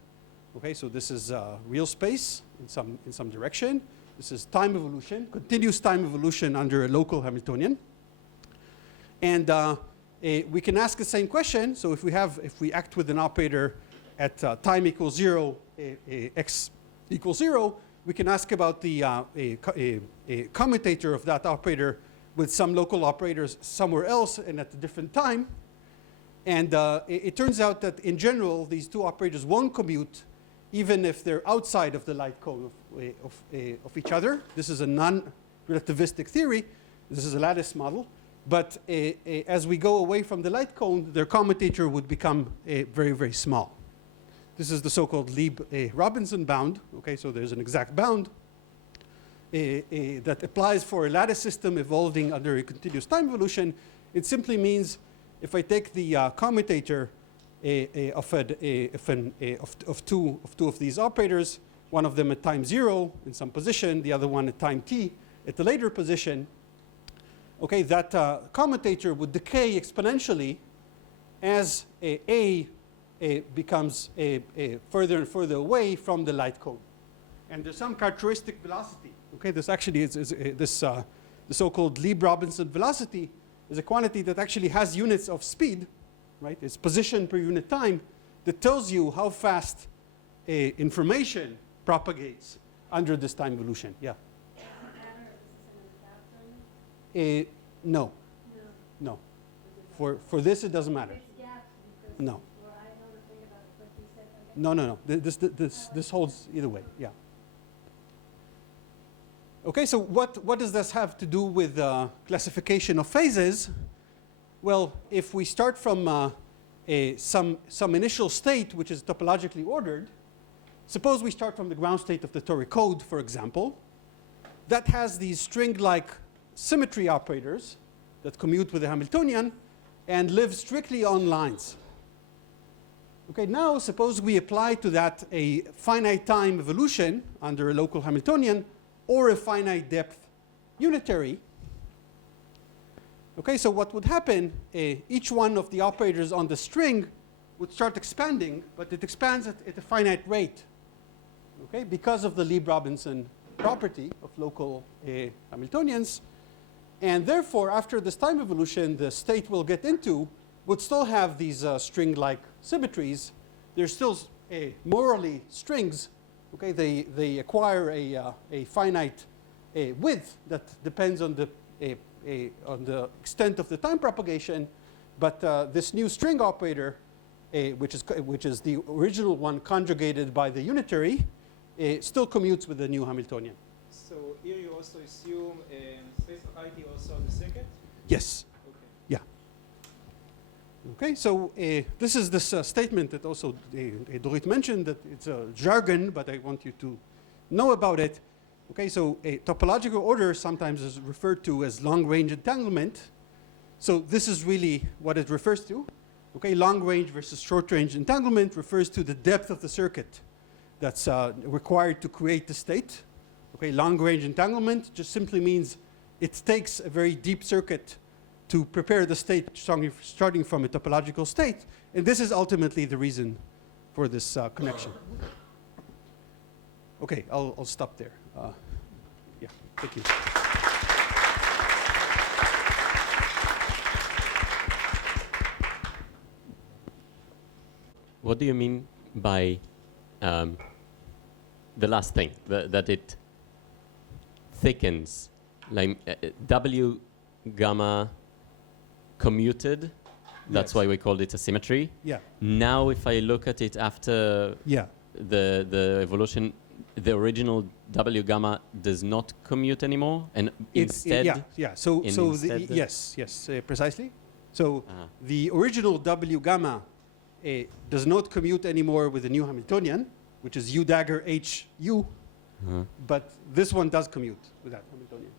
Okay, so this is real space in some direction. This is time evolution, continuous time evolution under a local Hamiltonian. And we can ask the same question. So if we act with an operator at time equals 0, x equals 0, we can ask about the commutator of that operator with some local operators somewhere else and at a different time. And it turns out that in general, these two operators won't commute even if they're outside of the light cone of each other. This is a non-relativistic theory. This is a lattice model. But as we go away from the light cone, their commutator would become very, very small. This is the so-called Lieb-Robinson bound. Okay, so there's an exact bound that applies for a lattice system evolving under a continuous time evolution. It simply means if I take the commutator of two of these operators, one of them at time 0 in some position, the other one at time t at a later position, okay, that commutator would decay exponentially as A becomes further and further away from the light cone. And there's some characteristic velocity. Okay, this actually is the so-called Lieb-Robinson velocity is a quantity that actually has units of speed, right? It's position per unit time that tells you how fast information propagates under this time evolution. Yeah. No. No. For this, it doesn't matter. No. No. This holds either way. Yeah. Okay, so what does this have to do with classification of phases? Well, if we start from some initial state which is topologically ordered, suppose we start from the ground state of the toric code, for example, that has these string-like symmetry operators that commute with the Hamiltonian and live strictly on lines. Okay, now suppose we apply to that a finite time evolution under a local Hamiltonian or a finite depth unitary. Okay, so what would happen, each one of the operators on the string would start expanding, but it expands at a finite rate, okay, because of the Lieb-Robinson property of local Hamiltonians. And therefore, after this time evolution, the state we'll get into would still have these string-like symmetries. They're still morally strings. Okay, they acquire a finite width that depends on the extent of the time propagation, but this new string operator, which is the original one conjugated by the unitary, still commutes with the new Hamiltonian. So here you also assume space locality also on the circuit? Yes. Okay. Yeah. Okay, so this is this statement that also Dorit mentioned, that it's a jargon, but I want you to know about it. Okay, so a topological order sometimes is referred to as long-range entanglement. So this is really what it refers to. Okay, long-range versus short-range entanglement refers to the depth of the circuit that's required to create the state. Okay, long-range entanglement just simply means it takes a very deep circuit to prepare the state starting from a topological state. And this is ultimately the reason for this connection. Okay, I'll stop there. Yeah, thank you. What do you mean by the last thing, that it thickens, like W gamma commuted? That's Yes. why we called it a symmetry. Yeah. Now, if I look at it after the evolution, the original W gamma does not commute anymore, and instead, yes, precisely. So the original W gamma does not commute anymore with the new Hamiltonian, which is U dagger H U, but this one does commute with that Hamiltonian.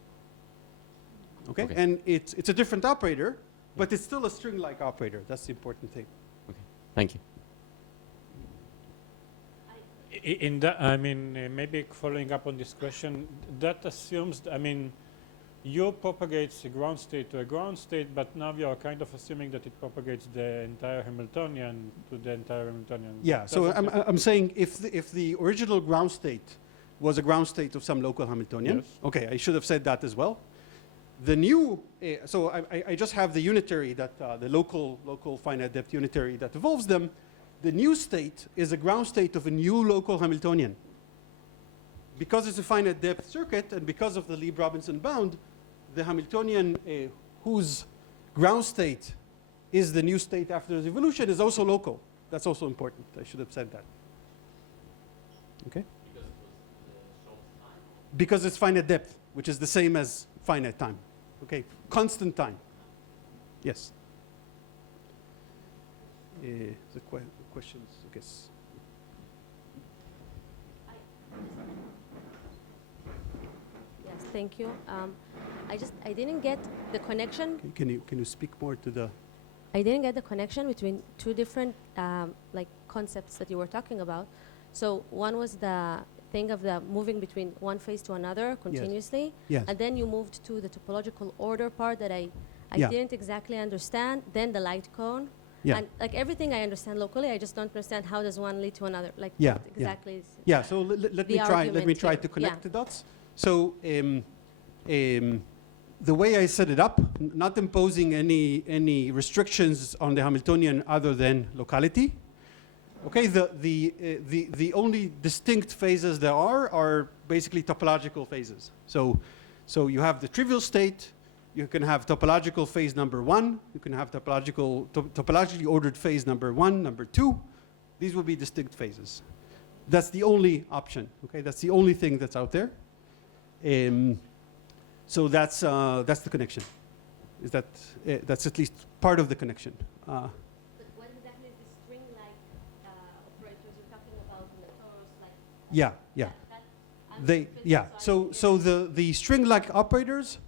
Okay, and it's a different operator, but it's still a string-like operator. That's the important thing. Okay, thank you. In that, I mean, maybe following up on this question, that assumes, I mean, U propagates a ground state to a ground state, but now you are kind of assuming that it propagates the entire Hamiltonian to the entire Hamiltonian. Yeah, so I'm saying if the original ground state was a ground state of some local Hamiltonian, Yes. okay, I should have said that as well. The new, so I just have the unitary that, the local finite depth unitary that evolves them. The new state is a ground state of a new local Hamiltonian. Because it's a finite depth circuit and because of the Lieb-Robinson bound, the Hamiltonian whose ground state is the new state after the evolution is also local. That's also important. I should have said that. Okay? Because it's finite depth, which is the same as finite time. Okay, constant time. Yes. The questions, I guess. Yes, thank you. I didn't get the connection. Can you speak more to the? I didn't get the connection between two different like concepts that you were talking about. So one was the thing of the moving between one phase to another continuously, Yes. and then you moved to the topological order part that I Yeah. didn't exactly understand. Then the light cone, Yeah. and like everything I understand locally, I just don't understand how does one lead to another. Like Yeah, what yeah. exactly is Yeah. So let me the try. Let argument me try here. to connect Yeah. the dots. So the way I set it up, not imposing any restrictions on the Hamiltonian other than locality. Okay, the only distinct phases there are basically topological phases. So you have the trivial state, you can have topological phase number 1, you can have topologically ordered phase number 1, number 2. These will be distinct phases. That's the only option, okay? That's the only thing that's out there. So that's the connection. Is that, that's at least part of the connection. But what exactly is the string-like operators you're talking about in the torus? Like Yeah. So the string-like operators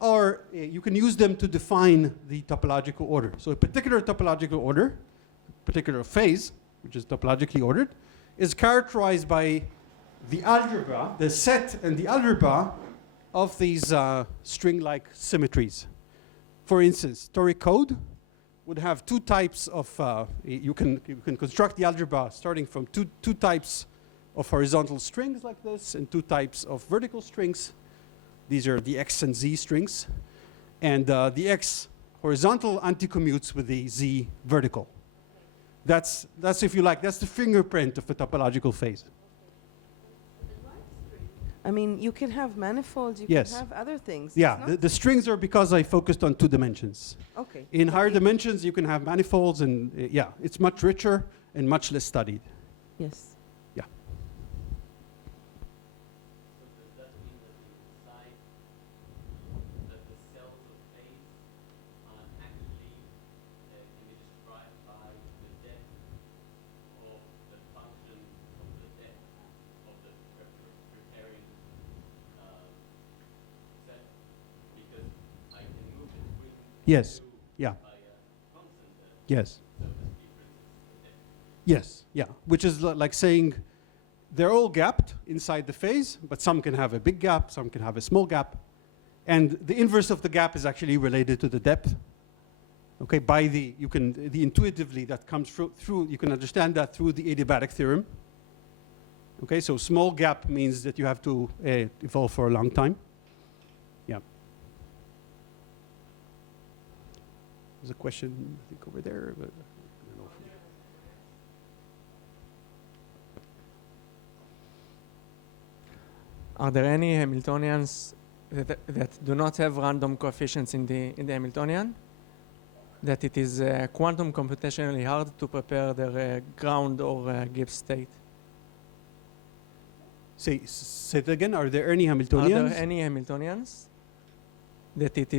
are, you can use them to define the topological order. So a particular topological order, particular phase, which is topologically ordered, is characterized by the algebra, the set and the algebra of these string-like symmetries. For instance, toric code would have two types of, you can construct the algebra starting from two types of horizontal strings like this and two types of vertical strings. These are the X and Z strings. And the X horizontal anticommutes with the Z vertical. That's, if you like, that's the fingerprint of a topological phase. I mean, you can have manifolds, you Yes. can have other things. Yeah, It's not- the strings are because I focused on 2 dimensions. Okay. In higher dimensions, you can have manifolds, and yeah, it's much richer and much less studied. Yes. Yeah. Does that mean that inside that the cells of phase are actually can be described by the depth of the function of the depth of the Riparian set? Because I can move it between Yes. two Yeah. by a constant depth. Yes. So the difference is the depth. Yes. Yeah. Which is like saying they're all gapped inside the phase, but some can have a big gap, some can have a small gap. And the inverse of the gap is actually related to the depth. Okay, by the intuitively that comes through, you can understand that through the adiabatic theorem. Okay, so small gap means that you have to evolve for a long time. Yeah. There's a question, I think, over there. But I don't know if Are there any Hamiltonians that do not have random coefficients in the Hamiltonian? That it is quantum computationally hard to prepare their ground or Gibbs state? Say it again. Are there any Hamiltonians? Are there any Hamiltonians that it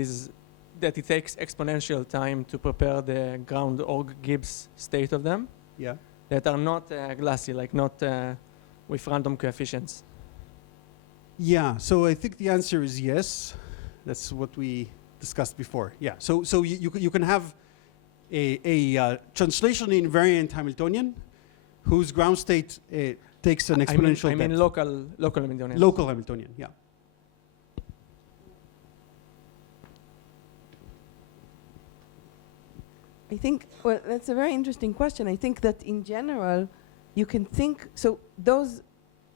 takes exponential time to prepare the ground or Gibbs state of them? Yeah. That are not glassy, like not with random coefficients. Yeah. So I think the answer is yes. That's what we discussed before. Yeah. So you can have a translationally invariant Hamiltonian whose ground state takes an exponential. I mean local Hamiltonian. Local Hamiltonian. Yeah. I think, well, that's a very interesting question. I think that in general, you can think, so those,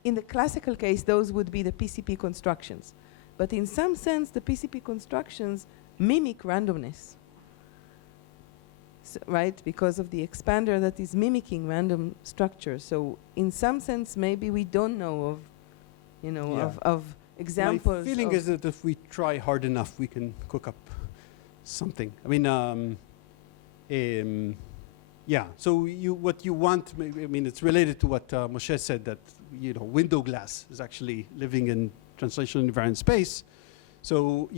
in the classical case, those would be the PCP constructions. But in some sense, the PCP constructions mimic randomness, right? Because of the expander that is mimicking random structures. So in some sense, maybe we don't know of, you know, Yeah. of examples. My feeling of is that if we try hard enough, we can cook up something. I mean, yeah. So what you want, I mean, it's related to what Moshe said, that, you know, window glass is actually living in translational invariant space. So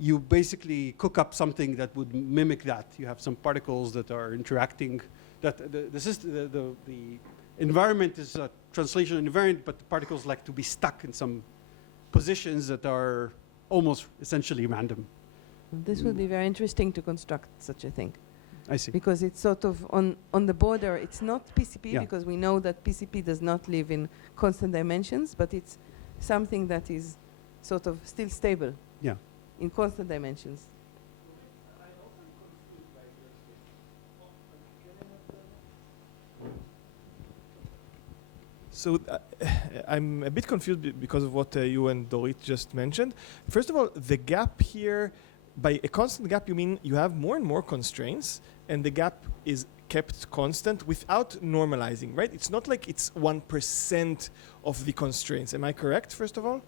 you basically cook up something that would mimic that. You have some particles that are interacting. That the environment is translational invariant, but the particles like to be stuck in some positions that are almost essentially random. This would be very interesting to construct such a thing. I see. Because it's sort of on the border. It's not PCP, Yeah. because we know that PCP does not live in constant dimensions, but it's something that is sort of still stable. Yeah. In constant dimensions. So I'm a bit confused because of what you and Dorit just mentioned. First of all, the gap here, by a constant gap, you mean you have more and more constraints, and the gap is kept constant without normalizing, right? It's not like it's 1% of the constraints. Am I correct, first of all?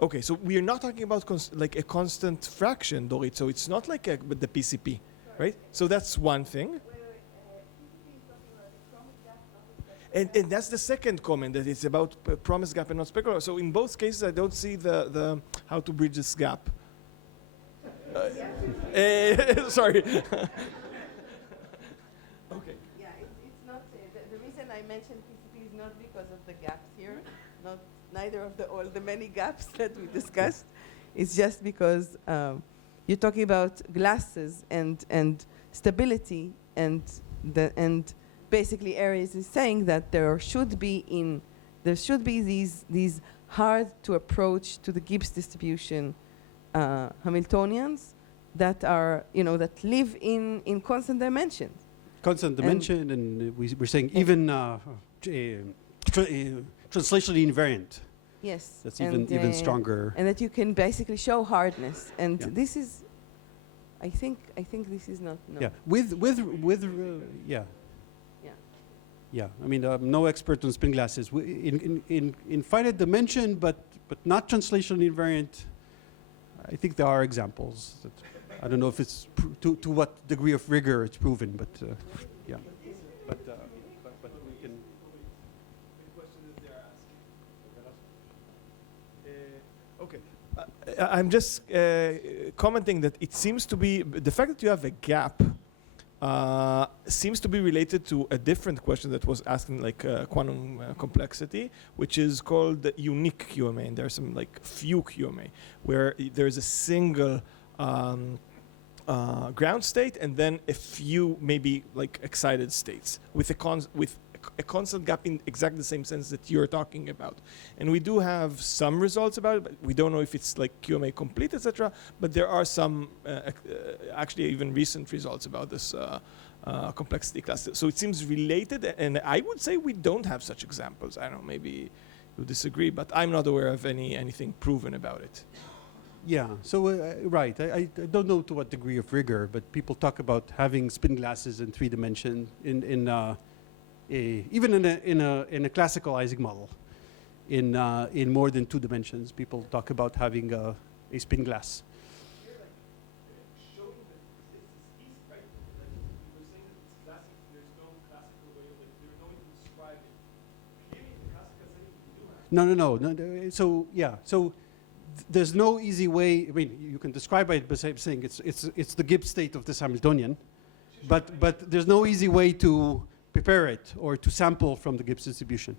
Okay, so we are not talking about like a constant fraction, Dorit. So it's not like the PCP, right? So that's one thing. And that's the second comment, that it's about promise gap and not specular. So in both cases, I don't see the how to bridge this gap. Sorry. Okay. Yeah, it's not, the reason I mentioned PCP is not because of the gaps here, neither of all the many gaps that we discussed. It's just because you're talking about glasses and stability, and basically Erez is saying that there should be these hard to approach to the Gibbs distribution Hamiltonians that are, you know, that live in constant dimensions. Constant dimension, and we're saying even translationally invariant. Yes. That's even stronger. And that you can basically show hardness. And Yeah. this is, I think this is not known. Yeah, yeah. Yeah. Yeah, I mean, I'm no expert on spin glasses. In finite dimension, but not translationally invariant, I think there are examples. That I don't know if it's to what degree of rigor it's proven, but yeah. But we can. Okay. I'm just commenting that it seems to be the fact that you have a gap seems to be related to a different question that was asked in like quantum complexity, which is called the unique QMA, and there's some like few QMA where there's a single ground state and then a few maybe like excited states with a constant gap in exactly the same sense that you're talking about. And we do have some results about it, but we don't know if it's like QMA complete, etc. But there are some actually even recent results about this complexity class. So it seems related, and I would say we don't have such examples. I don't know, maybe you disagree, but I'm not aware of anything proven about it. Yeah, so right, I don't know to what degree of rigor, but people talk about having spin glasses in 3 dimensions even in a classical Ising model, in more than 2 dimensions, people talk about having a spin glass. No. So yeah, so there's no easy way. I mean, you can describe it by saying it's the Gibbs state of this Hamiltonian, but there's no easy way to prepare it or to sample from the Gibbs distribution.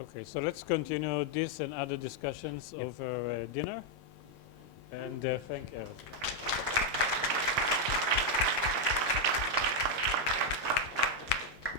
Okay, so let's continue this and other discussions over dinner. And thank Erez.